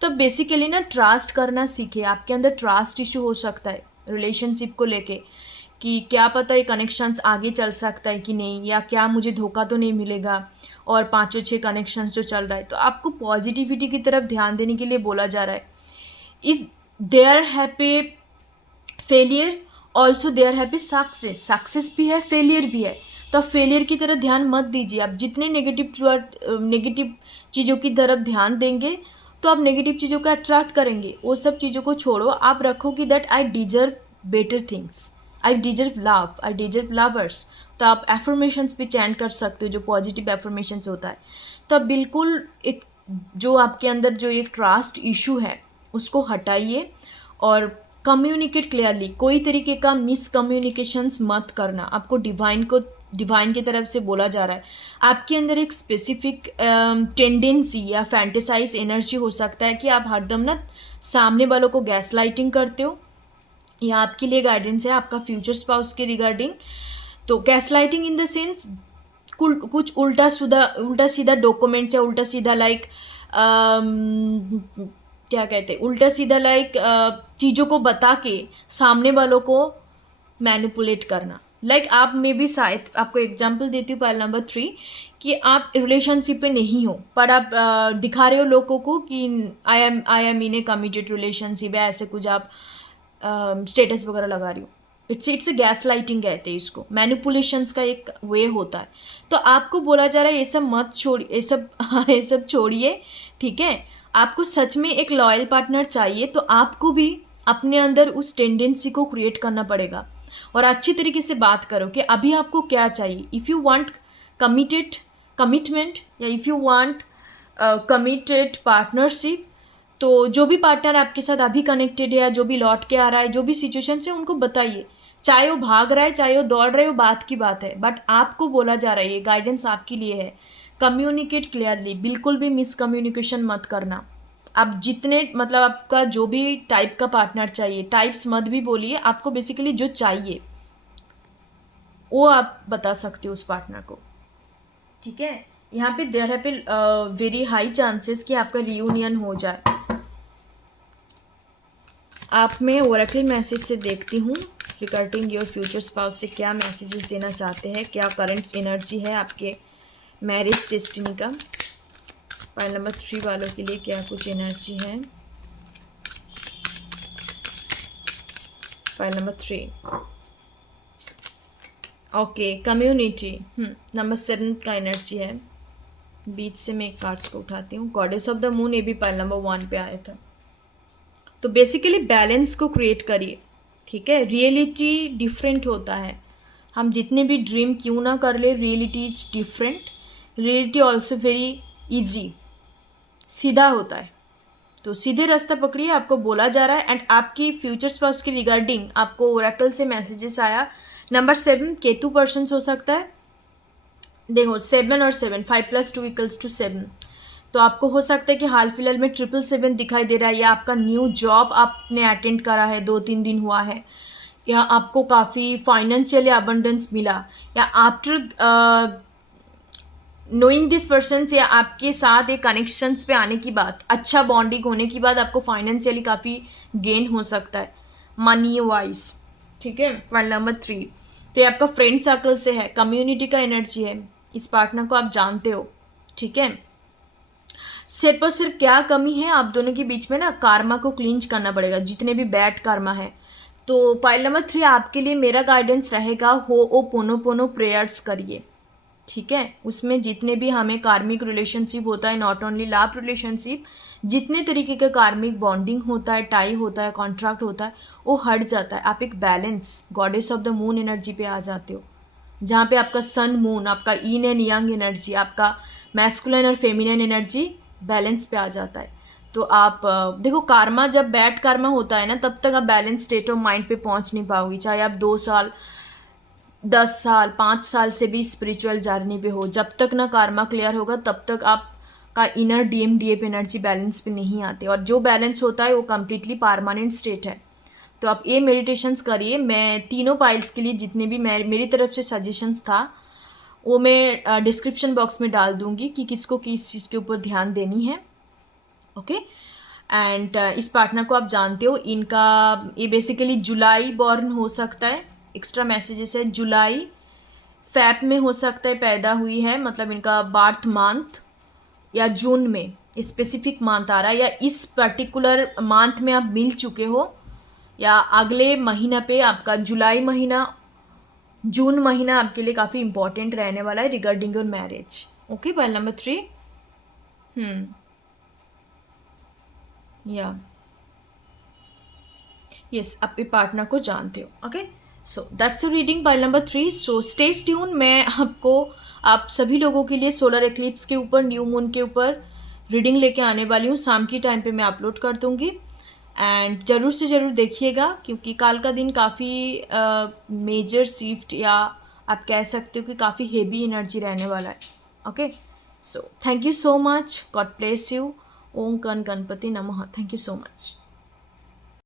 तो बेसिकली ना ट्रस्ट करना सीखे। आपके अंदर ट्रस्ट इशू हो सकता है रिलेशनशिप को लेके कि क्या पता ये कनेक्शंस आगे चल सकता है कि नहीं, या क्या मुझे धोखा तो नहीं मिलेगा, और 5-6 कनेक्शंस जो चल रहा है। तो आपको पॉजिटिविटी की तरफ ध्यान देने के लिए बोला जा रहा है। Is there happy failure also there happy success, success भी है फेलियर भी है। तो आप फेलियर की तरफ ध्यान मत दीजिए। आप जितने नेगेटिव चीज़ों की तरफ ध्यान देंगे तो आप नेगेटिव चीज़ों को अट्रैक्ट करेंगे। वो सब चीज़ों को छोड़ो, आप रखो कि that I deserve better things, I deserve love, I deserve lovers. तो आप एफर्मेशंस भी चैंट कर सकते हो, जो पॉजिटिव एफर्मेशंस होता है। तो आप बिल्कुल एक जो आपके अंदर जो एक ट्रस्ट इशू है उसको हटाइए और कम्युनिकेट क्लियरली। कोई तरीके का मिसकम्युनिकेशंस मत करना। आपको डिवाइन की तरफ से बोला जा रहा है। आपके अंदर एक स्पेसिफिक टेंडेंसी या फैंटेसाइज एनर्जी हो सकता है कि आप हरदम ना सामने वालों को गैस लाइटिंग करते हो। यह आपके लिए गाइडेंस है आपका फ्यूचर स्पाउस के रिगार्डिंग। तो gas lighting in the sense कुछ उल्टा सीधा डॉक्यूमेंट्स या उल्टा सीधा लाइक क्या कहते हैं, उल्टा सीधा लाइक चीज़ों को बता के सामने वालों को मैनिपुलेट करना। लाइक आप में भी शायद, आपको एग्जांपल देती हूँ पाइल नंबर 3 कि आप रिलेशनशिप में नहीं हो पर आप दिखा रहे हो लोगों को कि I am in A committed relationship है, ऐसे कुछ आप स्टेटस वगैरह लगा रही हो। इट्स ए गैस लाइटिंग कहते हैं इसको, मैनिपुलेशंस का एक वे होता है। तो आपको बोला जा रहा है ये सब मत छोड़िए, ये सब छोड़िए, ठीक है। आपको सच में एक लॉयल पार्टनर चाहिए तो आपको भी अपने अंदर उस टेंडेंसी को क्रिएट करना पड़ेगा और अच्छी तरीके से बात करो कि अभी आपको क्या चाहिए। इफ़ यू वांट कमिटमेंट या if you want committed partnership, तो जो भी पार्टनर आपके साथ अभी कनेक्टेड है या जो भी लौट के आ रहा है, जो भी सिचुएशन है उनको बताइए। चाहे वो भाग रहा है चाहे वो दौड़ रहे हो, बात की बात है, बट आपको बोला जा रहा है, ये गाइडेंस आपके लिए है। कम्युनिकेट क्लियरली, बिल्कुल भी मिसकम्युनिकेशन मत करना। आप जितने मतलब आपका जो भी टाइप का पार्टनर चाहिए, टाइप्स मत भी बोलिए, आपको बेसिकली जो चाहिए वो आप बता सकते हो उस पार्टनर को, ठीक है। यहाँ पे देयर है पे वेरी हाई चांसेस कि आपका रियूनियन हो जाए। आप मैं ओरेकल मैसेज से देखती हूँ रिगार्डिंग योर फ्यूचर स्पाउस से क्या मैसेजेस देना चाहते हैं, क्या करंट एनर्जी है आपके मैरिज डेस्टिनी का। पाइल नंबर 3 वालों के लिए क्या कुछ एनर्जी है। Pile number 3 okay, community number 7 का एनर्जी है। बीच से मैं एक कार्ड्स को उठाती हूँ। गॉडेस ऑफ द मून, ये भी पाइल नंबर 1 पे आया था। तो बेसिकली बैलेंस को क्रिएट करिए, ठीक है। रियलिटी डिफरेंट होता है, हम जितने भी ड्रीम क्यों ना कर ले, reality is different. Reality also very easy, सीधा होता है। तो सीधे रास्ता पकड़िए, आपको बोला जा रहा है। एंड आपकी फ्यूचर स्पाउस के रिगार्डिंग आपको ओरेकल से मैसेजेस आया। नंबर 7 केतु पर्सन्स हो सकता है। देखो 7 और 7, 5 + 2 = 7। तो आपको हो सकता है कि हाल फिलहाल में 777 दिखाई दे रहा है, या आपका न्यू जॉब आपने अटेंड करा है, 2-3 दिन हुआ है, या आपको काफ़ी फाइनेंशियली अबंडेंस मिला, या आफ्टर नोइंग दिस पर्सन्स या आपके साथ एक कनेक्शंस पे आने की बात, अच्छा बॉन्डिंग होने की बाद आपको फाइनेंशियली काफ़ी गेन हो सकता है मनी वाइज, ठीक है। पाइल नंबर 3 तो ये आपका फ्रेंड सर्कल से है, कम्युनिटी का एनर्जी है, इस पार्टनर को आप जानते हो, ठीक है। सिर्फ और सिर्फ क्या कमी है आप दोनों के बीच में ना, कार्मा को क्लींच करना पड़ेगा, जितने भी बैड कार्मा है। तो पाइल नंबर 3 आपके लिए मेरा गाइडेंस रहेगा, हो ओ पोनो पोनो प्रेयर्स करिए, ठीक है। उसमें जितने भी हमें कार्मिक रिलेशनशिप होता है, नॉट ओनली लव रिलेशनशिप, जितने तरीके का कार्मिक बॉन्डिंग होता है, टाई होता है, कॉन्ट्रैक्ट होता है, वो हट जाता है। आप एक balance goddess of the moon energy पे आ जाते हो, जहाँ पे आपका सन मून, आपका इन एंड यंग एनर्जी, आपका मैस्कुलिन और फेमिनिन एनर्जी बैलेंस पे आ जाता है। तो आप देखो, कार्मा जब बैड कार्मा होता है ना, तब तक आप बैलेंस स्टेट ऑफ माइंड पे पहुंच नहीं पाओगी, चाहे आप 2 साल 10 साल 5 साल से भी स्पिरिचुअल जर्नी पे हो। जब तक ना कार्मा क्लियर होगा तब तक आपका इनर डीएप एनर्जी बैलेंस पे नहीं आते, और जो बैलेंस होता है वो कम्प्लीटली परमानेंट स्टेट है। तो आप ये मेडिटेशंस करिए। मैं तीनों पाइल्स के लिए जितने भी मेरी तरफ से सजेशंस था वो मैं डिस्क्रिप्शन बॉक्स में डाल दूंगी कि किसको किस चीज़ के ऊपर ध्यान देनी है, ओके। एंड इस पार्टनर को आप जानते हो, इनका ये बेसिकली जुलाई बॉर्न हो सकता है, एक्स्ट्रा मैसेजेस है, जुलाई फैब में हो सकता है पैदा हुई है, मतलब इनका बर्थ मंथ, या जून में स्पेसिफिक मंथ आ रहा है, या इस पर्टिकुलर मंथ में आप मिल चुके हो, या अगले महीना पे आपका जुलाई महीना जून महीना आपके लिए काफ़ी इंपॉर्टेंट रहने वाला है regarding your marriage, okay. Point number 3, या यस, आप ये पार्टनर को जानते हो, okay. So that's reading pile number 3। So stay tune. मैं आपको, आप सभी लोगों के लिए सोलर एक्लिप्स के ऊपर, न्यू मून के ऊपर रीडिंग लेके आने वाली हूँ। शाम की टाइम पे मैं अपलोड कर दूँगी, एंड ज़रूर से ज़रूर देखिएगा, क्योंकि कल का दिन काफ़ी मेजर शिफ्ट, या आप कह सकते हो कि काफ़ी हेवी एनर्जी रहने वाला है, okay. So thank you so much, God bless you. ओम गण गणपति नमः। Thank you so much.